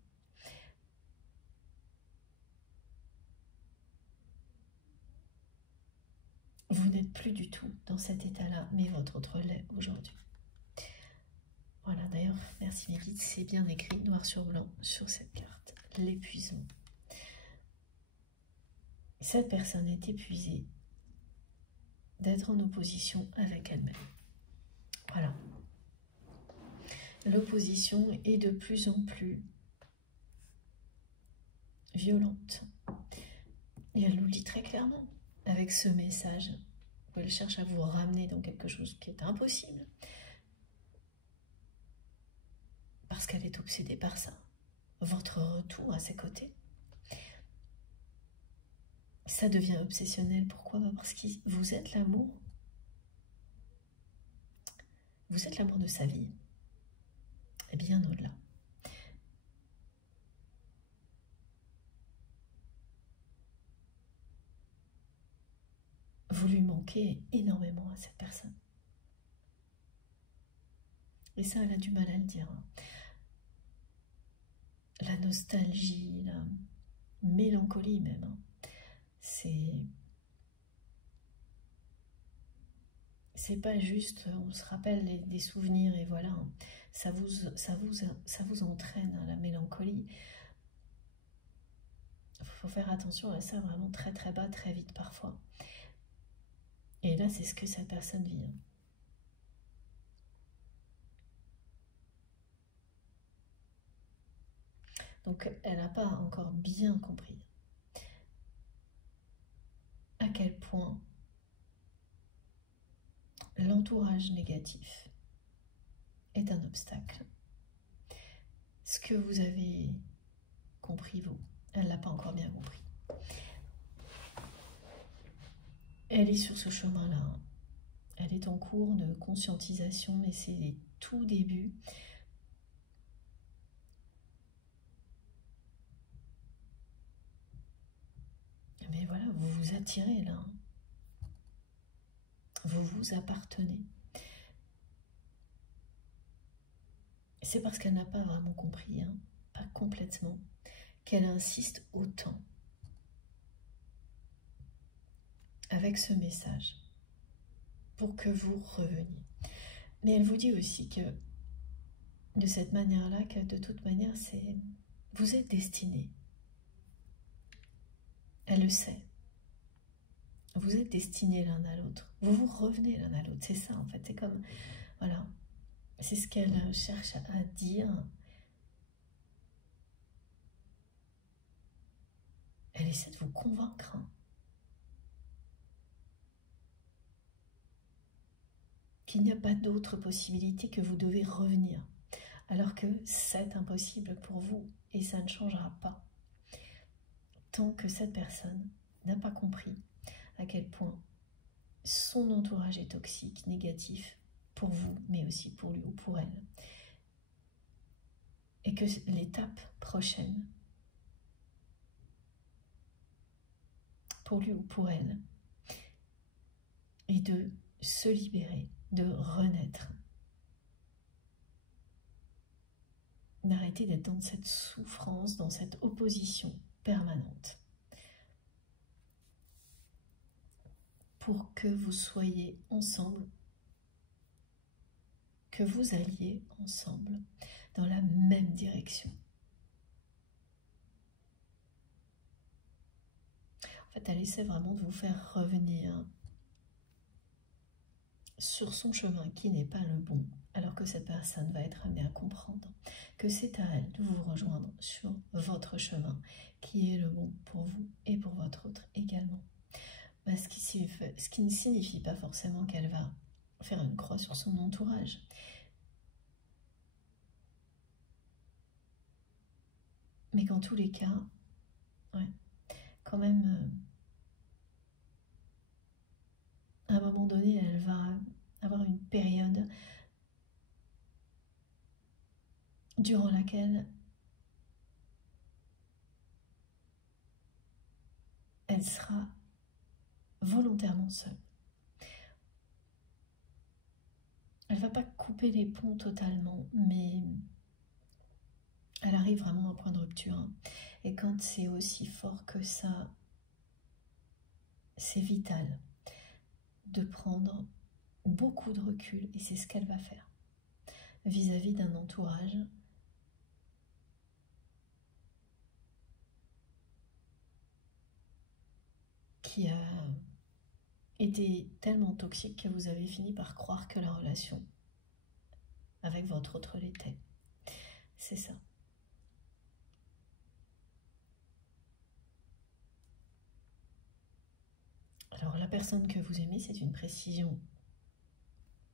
Vous n'êtes plus du tout dans cet état-là, mais votre autre l'est aujourd'hui. Voilà, d'ailleurs, merci mes guides, c'est bien écrit, noir sur blanc, sur cette carte. L'épuisement. Cette personne est épuisée d'être en opposition avec elle-même. Voilà. L'opposition est de plus en plus violente. Et elle nous le dit très clairement avec ce message où elle cherche à vous ramener dans quelque chose qui est impossible. Parce qu'elle est obsédée par ça. Votre retour à ses côtés. Ça devient obsessionnel. Pourquoi? Parce que vous êtes l'amour. Vous êtes l'amour de sa vie. Et bien au-delà. Vous lui manquez énormément à cette personne. Et ça, elle a du mal à le dire. La nostalgie, la mélancolie même. C'est pas juste, on se rappelle des souvenirs et voilà, ça vous entraîne à la mélancolie. Il faut faire attention à ça vraiment très très bas, très vite parfois. Et là, c'est ce que cette personne vit. Donc, elle n'a pas encore bien compris à quel point l'entourage négatif est un obstacle. Ce que vous avez compris, vous, elle ne l'a pas encore bien compris. Elle est sur ce chemin-là. Elle est en cours de conscientisation, mais c'est les tout débuts. Mais voilà, vous vous attirez là. Vous vous appartenez. C'est parce qu'elle n'a pas vraiment compris, hein, pas complètement, qu'elle insiste autant avec ce message pour que vous reveniez. Mais elle vous dit aussi que de cette manière-là que de toute manière, vous êtes destinés. Elle le sait. Vous êtes destinés l'un à l'autre. Vous vous revenez l'un à l'autre. C'est ça en fait. C'est comme, voilà. C'est ce qu'elle cherche à dire. Elle essaie de vous convaincre. Qu'il n'y a pas d'autre possibilité, que vous devez revenir. Alors que c'est impossible pour vous et ça ne changera pas. Tant que cette personne n'a pas compris à quel point son entourage est toxique, négatif, pour vous, mais aussi pour lui ou pour elle. Et que l'étape prochaine, pour lui ou pour elle, est de se libérer, de renaître. D'arrêter d'être dans cette souffrance, dans cette opposition permanente. Pour que vous soyez ensemble, que vous alliez ensemble dans la même direction. En fait, elle essaie vraiment de vous faire revenir sur son chemin qui n'est pas le bon, alors que cette personne va être amenée à comprendre que c'est à elle de vous rejoindre sur votre chemin qui est le bon pour vous et pour votre autre également. Ce qui ne signifie pas forcément qu'elle va faire une croix sur son entourage. Mais qu'en tous les cas, ouais, quand même, à un moment donné, elle va avoir une période durant laquelle elle sera volontairement seule. Elle ne va pas couper les ponts totalement, mais elle arrive vraiment à un point de rupture. Et quand c'est aussi fort que ça, c'est vital de prendre beaucoup de recul, et c'est ce qu'elle va faire vis-à-vis d'un entourage qui a été tellement toxique que vous avez fini par croire que la relation avec votre autre l'était. C'est ça. Alors la personne que vous aimez, c'est une précision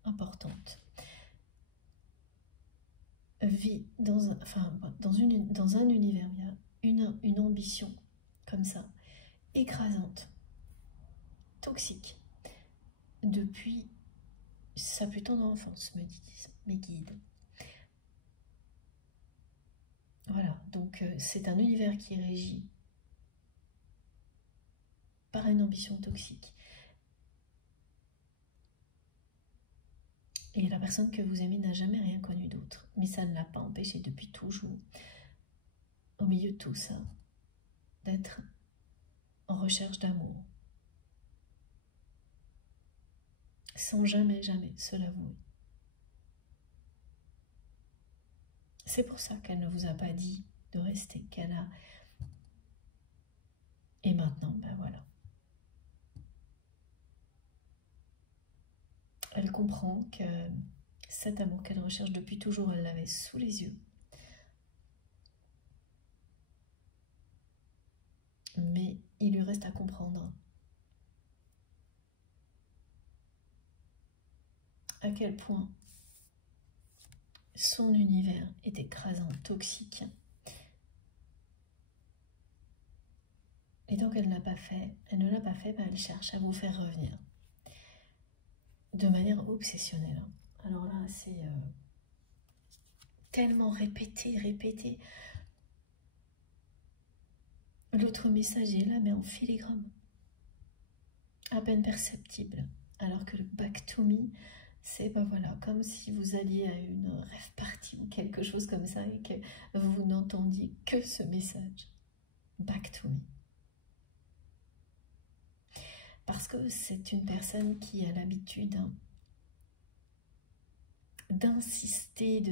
importante. Vit dans un univers, il y a une ambition comme ça, écrasante, toxique, depuis sa plus tendre enfance, me disent mes guides. Voilà, donc c'est un univers qui est régi par une ambition toxique. Et la personne que vous aimez n'a jamais rien connu d'autre, mais ça ne l'a pas empêché depuis toujours, au milieu de tout ça, d'être en recherche d'amour, sans jamais se l'avouer. C'est pour ça qu'elle ne vous a pas dit de rester, qu'elle a... Et maintenant, ben voilà. Elle comprend que cet amour qu'elle recherche depuis toujours, elle l'avait sous les yeux. Mais il lui reste à comprendre à quel point son univers est écrasant, toxique. Et tant qu'elle ne l'a pas fait, elle cherche à vous faire revenir. De manière obsessionnelle. Alors là, c'est tellement répété. L'autre message est là, mais en filigrane. À peine perceptible. Alors que le back to me, c'est voilà, comme si vous alliez à une rêve party ou quelque chose comme ça et que vous n'entendiez que ce message. Back to me. Parce que c'est une personne qui a l'habitude d'insister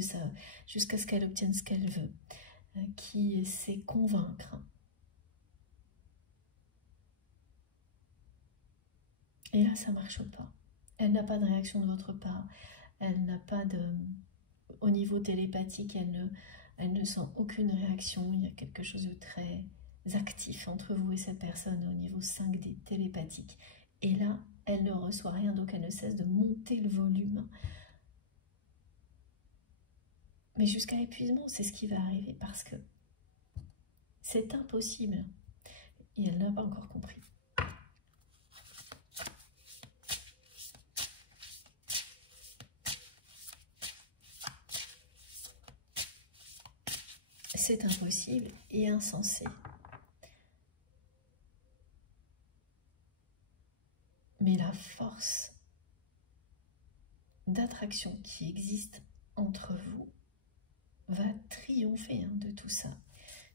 jusqu'à ce qu'elle obtienne ce qu'elle veut, qui sait convaincre. Et là, ça ne marche pas. Elle n'a pas de réaction de votre part. Elle n'a pas de... Au niveau télépathique, elle ne sent aucune réaction. Il y a quelque chose de très actif entre vous et cette personne au niveau 5D télépathique. Et là, elle ne reçoit rien, donc elle ne cesse de monter le volume. Mais jusqu'à épuisement, c'est ce qui va arriver parce que c'est impossible. Et elle n'a pas encore compris. C'est impossible et insensé. Mais la force d'attraction qui existe entre vous va triompher de tout ça.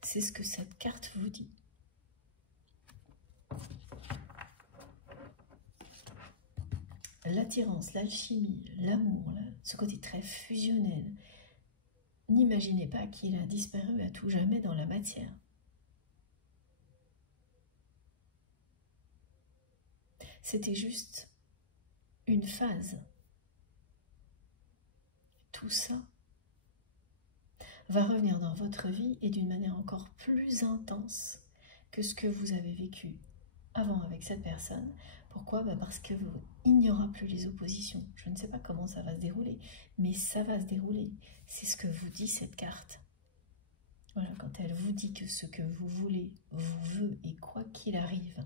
C'est ce que cette carte vous dit. L'attirance, l'alchimie, l'amour, ce côté très fusionnel. N'imaginez pas qu'il a disparu à tout jamais dans la matière. C'était juste une phase. Tout ça va revenir dans votre vie et d'une manière encore plus intense que ce que vous avez vécu avant avec cette personne. Pourquoi? Parce qu'il n'y aura plus les oppositions. Je ne sais pas comment ça va se dérouler, mais ça va se dérouler. C'est ce que vous dit cette carte. Voilà, quand elle vous dit que ce que vous voulez, vous veut, et quoi qu'il arrive,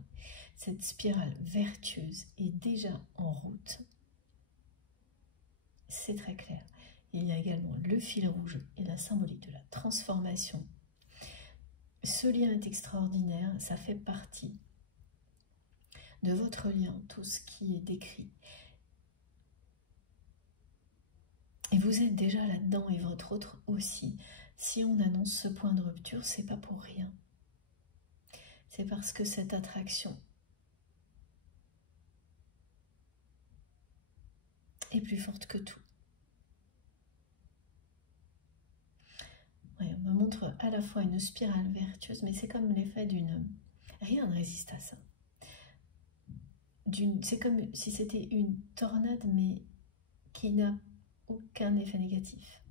cette spirale vertueuse est déjà en route. C'est très clair. Il y a également le fil rouge et la symbolique de la transformation. Ce lien est extraordinaire, ça fait partie de votre lien, tout ce qui est décrit. Et vous êtes déjà là-dedans et votre autre aussi. Si on annonce ce point de rupture, c'est pas pour rien. C'est parce que cette attraction est plus forte que tout. Ouais, on me montre à la fois une spirale vertueuse, mais c'est comme l'effet d'une... Rien ne résiste à ça. C'est comme si c'était une tornade, mais qui n'a aucun effet négatif.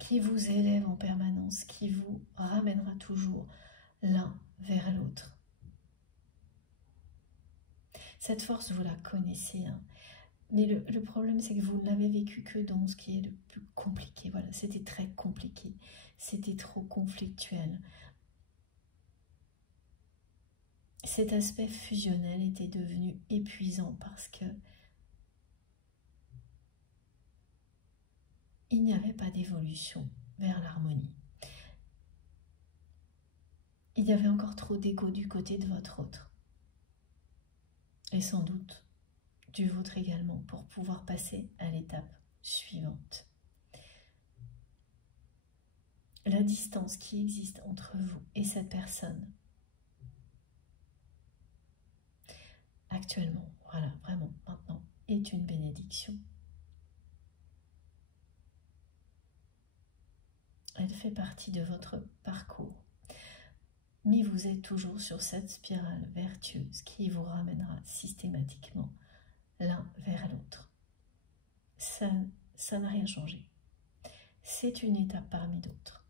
Qui vous élève en permanence, qui vous ramènera toujours l'un vers l'autre. Cette force, vous la connaissez, mais le problème, c'est que vous ne l'avez vécu que dans ce qui est le plus compliqué. Voilà, c'était très compliqué, c'était trop conflictuel. Cet aspect fusionnel était devenu épuisant parce que il n'y avait pas d'évolution vers l'harmonie. Il y avait encore trop d'écho du côté de votre autre. Et sans doute du vôtre également, pour pouvoir passer à l'étape suivante. La distance qui existe entre vous et cette personne, actuellement, voilà, vraiment, maintenant, est une bénédiction. Elle fait partie de votre parcours. Mais vous êtes toujours sur cette spirale vertueuse qui vous ramènera systématiquement l'un vers l'autre. Ça n'a rien changé. C'est une étape parmi d'autres.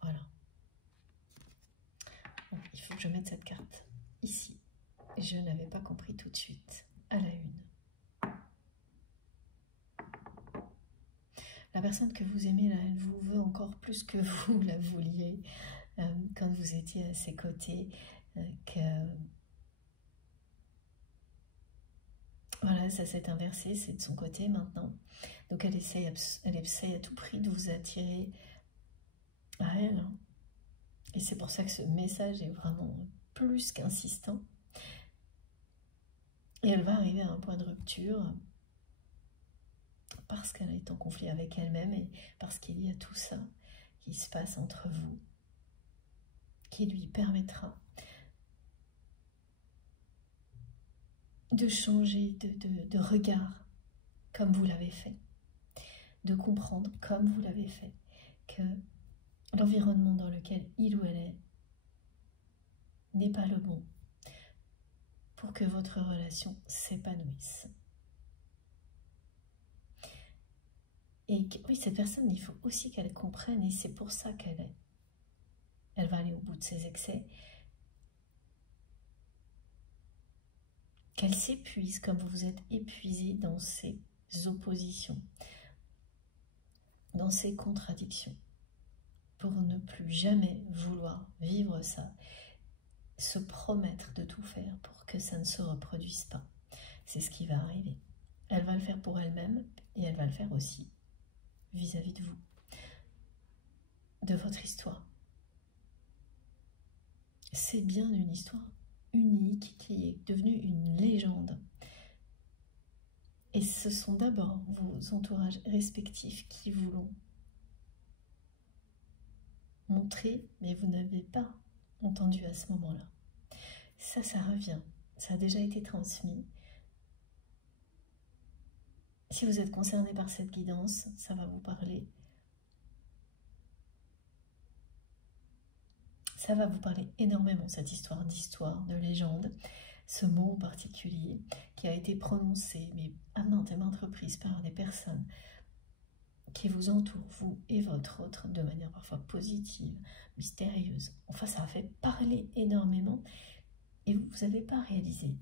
Voilà. Bon, il faut que je mette cette carte ici. Je n'avais pas compris tout de suite à la une. La personne que vous aimez, là, elle vous veut encore plus que vous la vouliez quand vous étiez à ses côtés. Voilà, ça s'est inversé, c'est de son côté maintenant. Donc elle essaye à tout prix de vous attirer à elle. Et c'est pour ça que ce message est vraiment plus qu'insistant. Et elle va arriver à un point de rupture parce qu'elle est en conflit avec elle-même et parce qu'il y a tout ça qui se passe entre vous, qui lui permettra de changer de regard comme vous l'avez fait, de comprendre comme vous l'avez fait que l'environnement dans lequel il ou elle est n'est pas le bon pour que votre relation s'épanouisse. Et que, oui, cette personne, il faut aussi qu'elle comprenne, et c'est pour ça elle va aller au bout de ses excès, qu'elle s'épuise comme vous vous êtes épuisé dans ces oppositions, dans ces contradictions, pour ne plus jamais vouloir vivre ça, se promettre de tout faire pour que ça ne se reproduise pas. C'est ce qui va arriver. Elle va le faire pour elle-même et elle va le faire aussi vis-à-vis de vous, de votre histoire. C'est bien une histoire unique qui est devenue une légende. Et ce sont d'abord vos entourages respectifs qui vous l'ont montré, mais vous n'avez pas entendu à ce moment-là. Ça revient. Ça a déjà été transmis. Si vous êtes concerné par cette guidance, ça va vous parler. Ça va vous parler énormément, cette histoire de légende, ce mot en particulier qui a été prononcé, mais à maintes et maintes reprises par des personnes qui vous entourent, vous et votre autre, de manière parfois positive, mystérieuse. Enfin, ça a fait parler énormément et vous n'avez pas réalisé.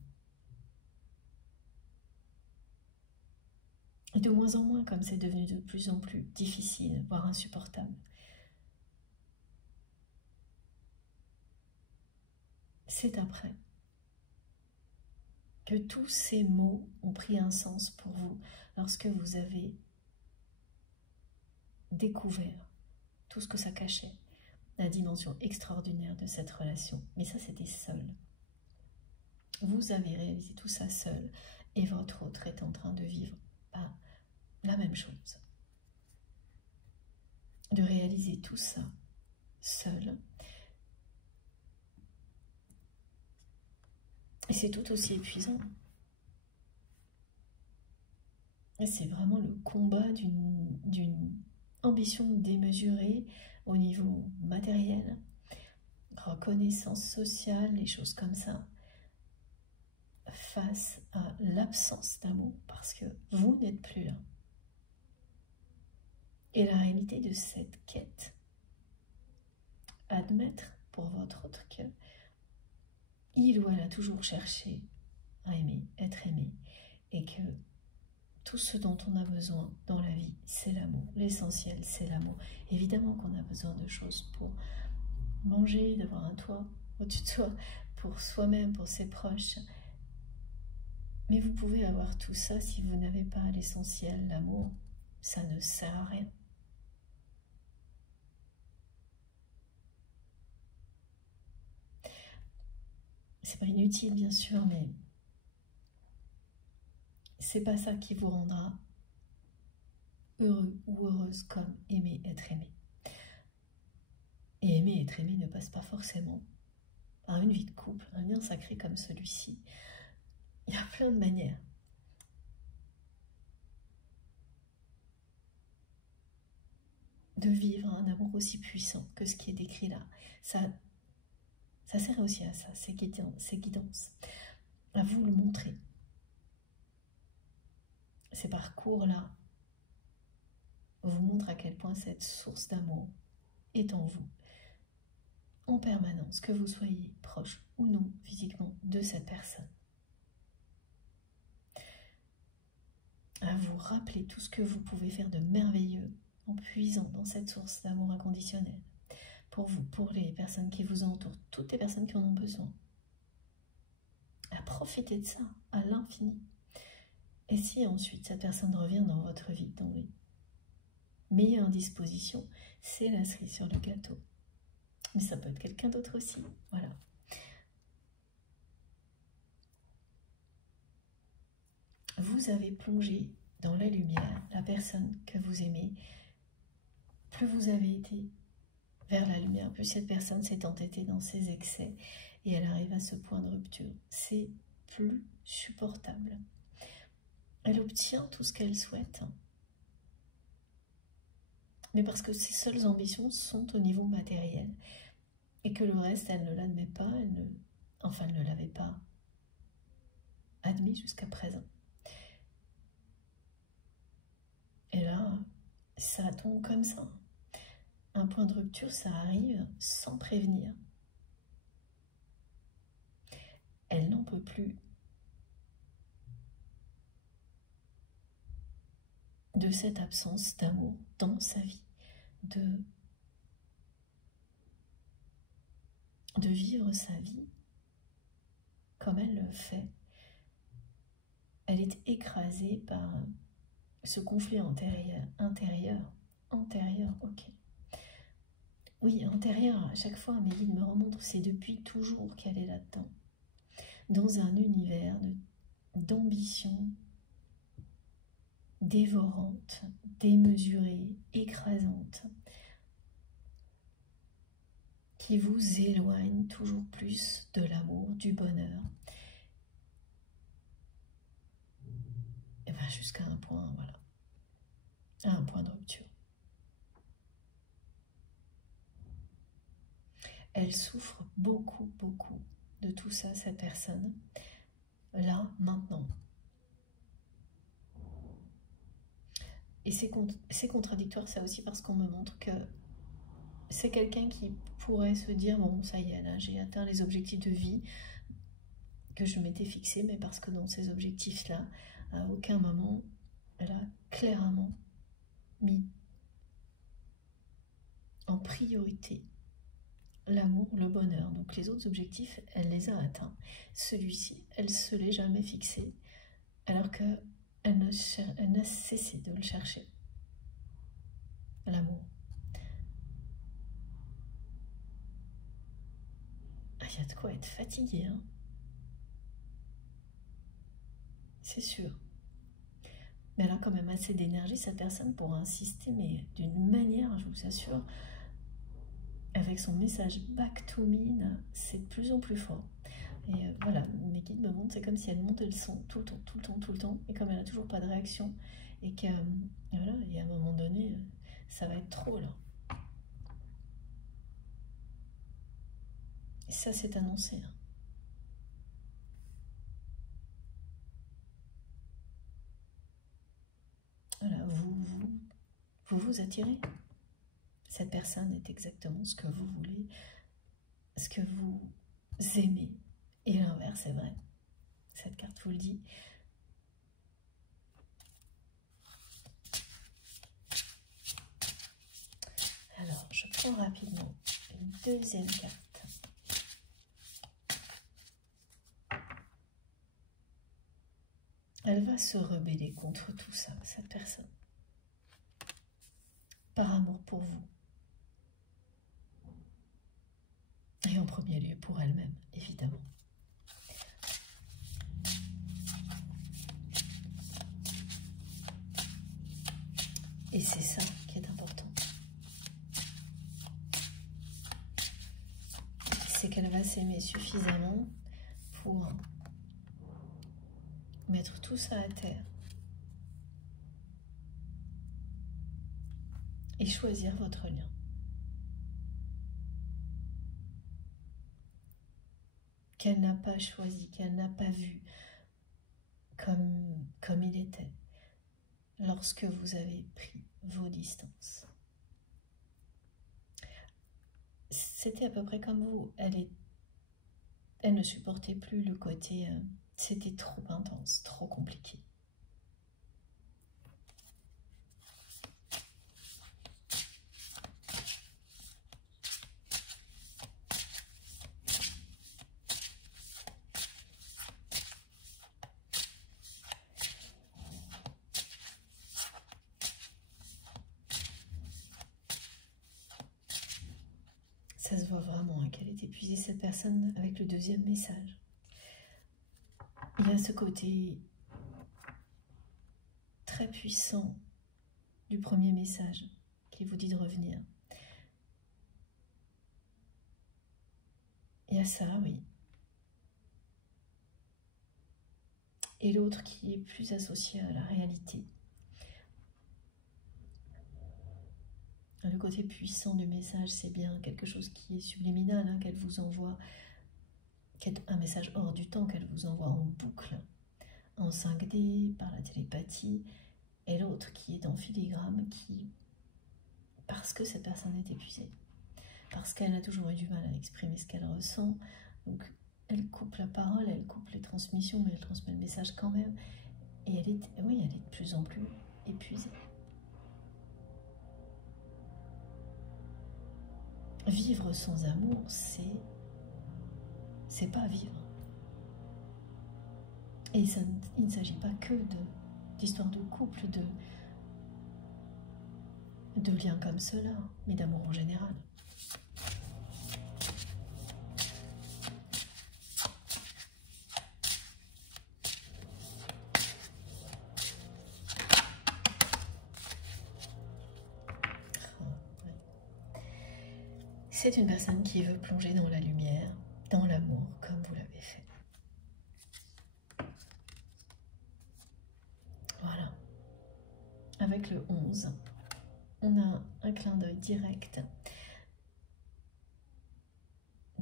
Et de moins en moins, comme c'est devenu de plus en plus difficile, voire insupportable. C'est après que tous ces mots ont pris un sens pour vous lorsque vous avez découvert tout ce que ça cachait, la dimension extraordinaire de cette relation. Mais ça, c'était seul. Vous avez réalisé tout ça seul et votre autre est en train de vivre la même chose. De réaliser tout ça seul. Et c'est tout aussi épuisant. Et c'est vraiment le combat d'une ambition démesurée au niveau matériel, reconnaissance sociale, les choses comme ça, face à l'absence d'amour, parce que vous n'êtes plus là. Et la réalité de cette quête, admettre pour votre autre que il ou elle a toujours cherché à aimer, être aimé, et que tout ce dont on a besoin dans la vie, c'est l'amour. L'essentiel, c'est l'amour. Évidemment qu'on a besoin de choses pour manger, d'avoir un toit au-dessus de soi, pour soi-même, pour ses proches. Mais vous pouvez avoir tout ça si vous n'avez pas l'essentiel, l'amour. Ça ne sert à rien. C'est pas inutile, bien sûr, mais c'est pas ça qui vous rendra heureux ou heureuse comme aimer, être aimé. Et aimer, être aimé ne passe pas forcément par une vie de couple, un lien sacré comme celui-ci. Il y a plein de manières. De vivre un amour aussi puissant que ce qui est décrit là. Ça sert aussi à ça, ces guidances, à vous le montrer. Ces parcours-là vous montrent à quel point cette source d'amour est en vous, en permanence, que vous soyez proche ou non physiquement de cette personne. À vous rappeler tout ce que vous pouvez faire de merveilleux en puisant dans cette source d'amour inconditionnel. Pour vous, pour les personnes qui vous entourent, toutes les personnes qui en ont besoin. À profiter de ça à l'infini. Et si ensuite cette personne revient dans votre vie, dans les meilleures dispositions, c'est la cerise sur le gâteau. Mais ça peut être quelqu'un d'autre aussi. Voilà. Vous avez plongé dans la lumière la personne que vous aimez. Plus vous avez été vers la lumière, plus cette personne s'est entêtée dans ses excès et elle arrive à ce point de rupture. C'est plus supportable. Elle obtient tout ce qu'elle souhaite, mais parce que ses seules ambitions sont au niveau matériel, et que le reste, elle ne l'admet pas, elle ne l'avait pas admis jusqu'à présent. Et là, ça tombe comme ça. Un point de rupture, ça arrive sans prévenir. Elle n'en peut plus de cette absence d'amour dans sa vie, de vivre sa vie comme elle le fait. Elle est écrasée par ce conflit antérieur, ok. Oui, antérieur, à chaque fois, mes guides me remontrent, c'est depuis toujours qu'elle est là-dedans. Dans un univers d'ambition dévorante, démesurée, écrasante, qui vous éloigne toujours plus de l'amour, du bonheur. Et bien jusqu'à un point, voilà, à un point de rupture. Elle souffre beaucoup, beaucoup de tout ça, cette personne, là, maintenant. Et c'est contradictoire, ça aussi, parce qu'on me montre que c'est quelqu'un qui pourrait se dire, bon, ça y est, là, j'ai atteint les objectifs de vie que je m'étais fixés, mais parce que dans ces objectifs-là, à aucun moment, elle a clairement mis en priorité l'amour, le bonheur. Donc les autres objectifs, elle les a atteints. Celui-ci, elle ne se l'est jamais fixé, alors qu'elle n'a cessé de le chercher. L'amour. Il y a de quoi être fatigué, hein. C'est sûr. Mais elle a quand même assez d'énergie, cette personne, pour insister, mais d'une manière, je vous assure, avec son message back to me, c'est de plus en plus fort. Et voilà, mes guides me montrent, c'est comme si elle montait le son tout le temps, tout le temps, tout le temps, et comme elle n'a toujours pas de réaction, et qu'à voilà, et à un moment donné, ça va être trop là. Et ça, c'est annoncé. Hein. Voilà, vous attirez. Cette personne est exactement ce que vous voulez, ce que vous aimez. Et l'inverse est vrai. Cette carte vous le dit. Alors, je prends rapidement une deuxième carte. Elle va se rebeller contre tout ça, cette personne. Par amour pour vous. Et en premier lieu pour elle-même, évidemment. Et c'est ça qui est important. C'est qu'elle va s'aimer suffisamment pour mettre tout ça à terre et choisir votre lien. Qu'elle n'a pas choisi, qu'elle n'a pas vu comme il était lorsque vous avez pris vos distances. C'était à peu près comme vous. Elle ne supportait plus le côté... c'était trop intense, trop compliqué. Ça se voit vraiment qu'elle est épuisée, cette personne, avec le deuxième message. Il y a ce côté très puissant du premier message qui vous dit de revenir. Il y a ça, oui. et l'autre qui est plus associé à la réalité. Le côté puissant du message, c'est bien quelque chose qui est subliminal, hein, qu'elle vous envoie, un message hors du temps qu'elle vous envoie en boucle, en 5D, par la télépathie, et l'autre qui est en filigrane, parce que cette personne est épuisée, parce qu'elle a toujours eu du mal à exprimer ce qu'elle ressent, donc elle coupe la parole, elle coupe les transmissions, mais elle transmet le message quand même, et elle est de plus en plus épuisée. Vivre sans amour, c'est pas vivre. Et il ne s'agit pas que d'histoire de couple, de liens comme cela, mais d'amour en général. C'est une personne qui veut plonger dans la lumière, dans l'amour, comme vous l'avez fait. Voilà. Avec le 11, on a un clin d'œil direct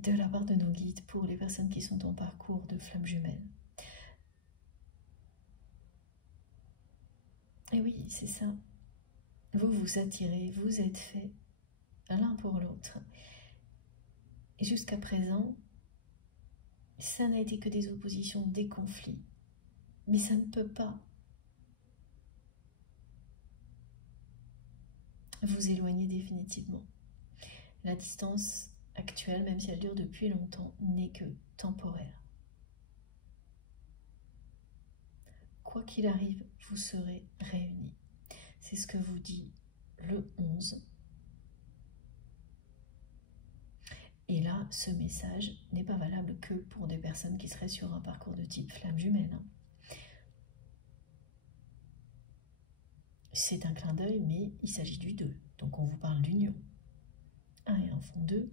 de la part de nos guides pour les personnes qui sont en parcours de flamme jumelle. Et oui, c'est ça. Vous vous attirez, vous êtes faits l'un pour l'autre. Et jusqu'à présent, ça n'a été que des oppositions, des conflits. Mais ça ne peut pas vous éloigner définitivement. La distance actuelle, même si elle dure depuis longtemps, n'est que temporaire. Quoi qu'il arrive, vous serez réunis. C'est ce que vous dit le 11. Et là, ce message n'est pas valable que pour des personnes qui seraient sur un parcours de type flamme jumelle. C'est un clin d'œil, mais il s'agit du 2. Donc on vous parle d'union. 1 et 1 font 2.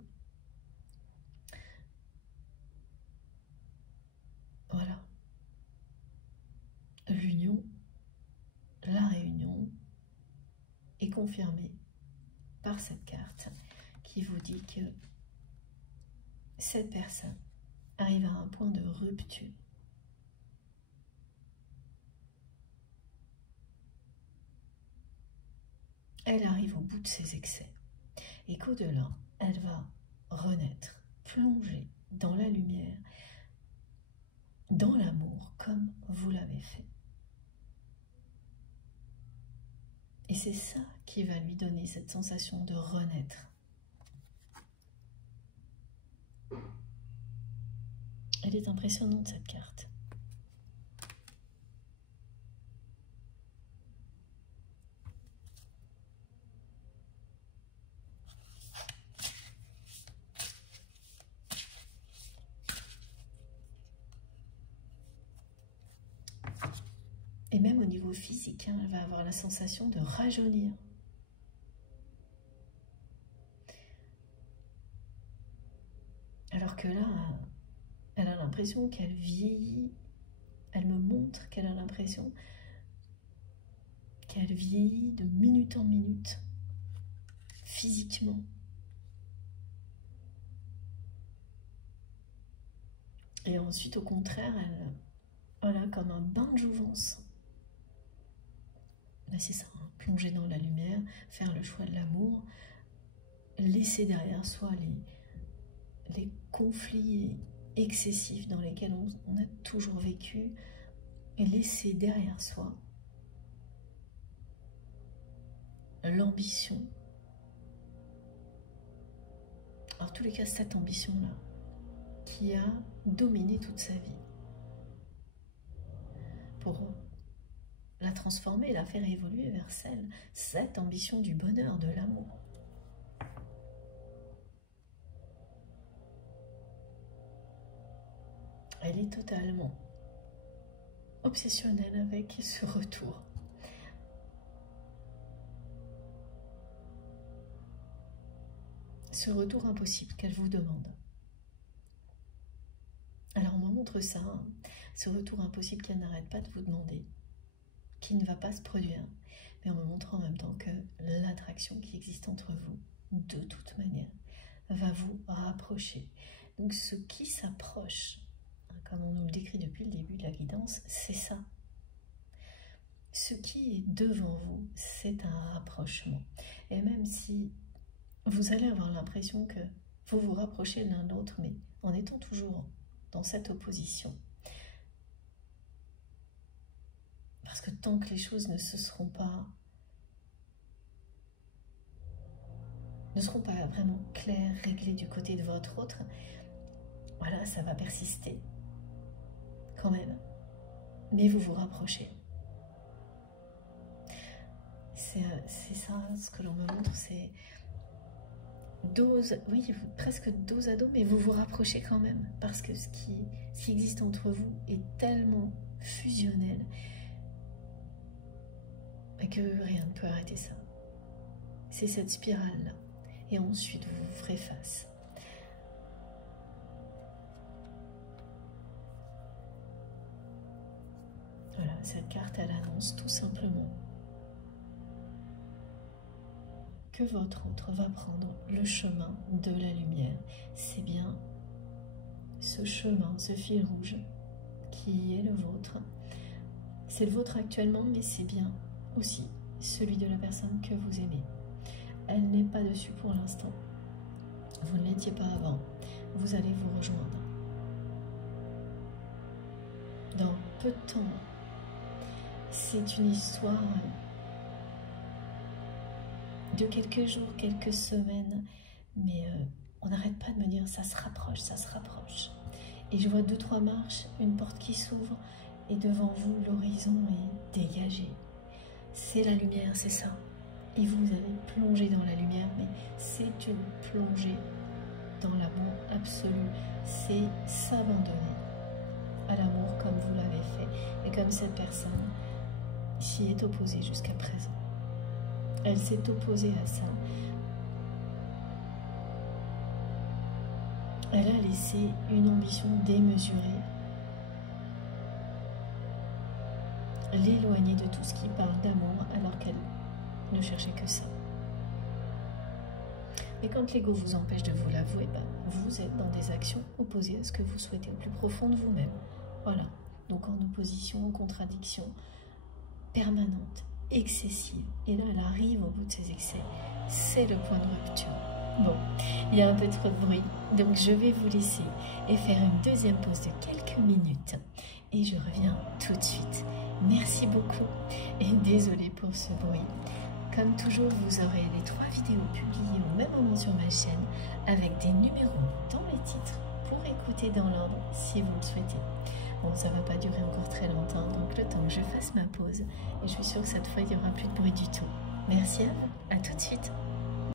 Voilà. L'union, la réunion est confirmée par cette carte qui vous dit que cette personne arrive à un point de rupture. Elle arrive au bout de ses excès et qu'au-delà, elle va renaître, plonger dans la lumière, dans l'amour, comme vous l'avez fait. Et c'est ça qui va lui donner cette sensation de renaître. Elle est impressionnante, cette carte. Et même au niveau physique, hein, elle va avoir la sensation de rajeunir. Alors que là, elle a l'impression qu'elle vieillit. Elle me montre qu'elle a l'impression qu'elle vieillit de minute en minute, physiquement. Et ensuite, au contraire, elle, voilà, comme un bain de jouvence. C'est ça, hein, plonger dans la lumière, faire le choix de l'amour, laisser derrière soi les conflits excessifs dans lesquels on a toujours vécu, et laisser derrière soi l'ambition. En tous les cas, cette ambition-là, qui a dominé toute sa vie, pour la transformer, la faire évoluer vers cette ambition du bonheur, de l'amour. Elle est totalement obsessionnelle avec ce retour. Ce retour impossible qu'elle vous demande. Alors on me montre ça, hein, ce retour impossible qu'elle n'arrête pas de vous demander, qui ne va pas se produire, mais on me montre en même temps que l'attraction qui existe entre vous, de toute manière, va vous rapprocher. Donc ce qui s'approche, comme on nous le décrit depuis le début de la guidance, c'est ça. Ce qui est devant vous, c'est un rapprochement. Et même si vous allez avoir l'impression que vous vous rapprochez l'un de l'autre, mais en étant toujours dans cette opposition. Parce que tant que les choses ne seront pas vraiment claires, réglées du côté de votre autre, voilà, ça va persister quand même. Mais vous vous rapprochez. C'est ça, ce que l'on me montre, c'est dose, oui, presque dos à dos, mais vous vous rapprochez quand même, parce que ce qui existe entre vous est tellement fusionnel que rien ne peut arrêter ça. C'est cette spirale-là. Et ensuite, vous vous ferez face. Voilà, cette carte, elle annonce tout simplement que votre autre va prendre le chemin de la lumière. C'est bien ce chemin, ce fil rouge qui est le vôtre. C'est le vôtre actuellement, mais c'est bien aussi celui de la personne que vous aimez. Elle n'est pas dessus pour l'instant. Vous ne l'étiez pas avant. Vous allez vous rejoindre. Dans peu de temps, c'est une histoire de quelques jours, quelques semaines, mais on n'arrête pas de me dire ça se rapproche, ça se rapproche. Et je vois 2-3 marches, une porte qui s'ouvre, et devant vous, l'horizon est dégagé. C'est la lumière, c'est ça. Et vous allez plonger dans la lumière, mais c'est une plongée dans l'amour absolu. C'est s'abandonner à l'amour comme vous l'avez fait, et comme cette personne s'y est opposée jusqu'à présent. Elle s'est opposée à ça. Elle a laissé une ambition démesurée, l'éloigner de tout ce qui parle d'amour, alors qu'elle ne cherchait que ça. Et quand l'ego vous empêche de vous l'avouer, vous êtes dans des actions opposées à ce que vous souhaitez au plus profond de vous-même. Voilà, donc en opposition, en contradiction permanente, excessive. Et là, elle arrive au bout de ses excès. C'est le point de rupture. Bon, il y a un peu trop de bruit, donc je vais vous laisser et faire une deuxième pause de quelques minutes. Et je reviens tout de suite. Merci beaucoup et désolée pour ce bruit. Comme toujours, vous aurez les 3 vidéos publiées au même moment sur ma chaîne avec des numéros dans les titres pour écouter dans l'ordre si vous le souhaitez. Bon, ça va pas durer encore très longtemps, donc le temps que je fasse ma pause, et je suis sûre que cette fois, il n'y aura plus de bruit du tout. Merci à vous, à tout de suite.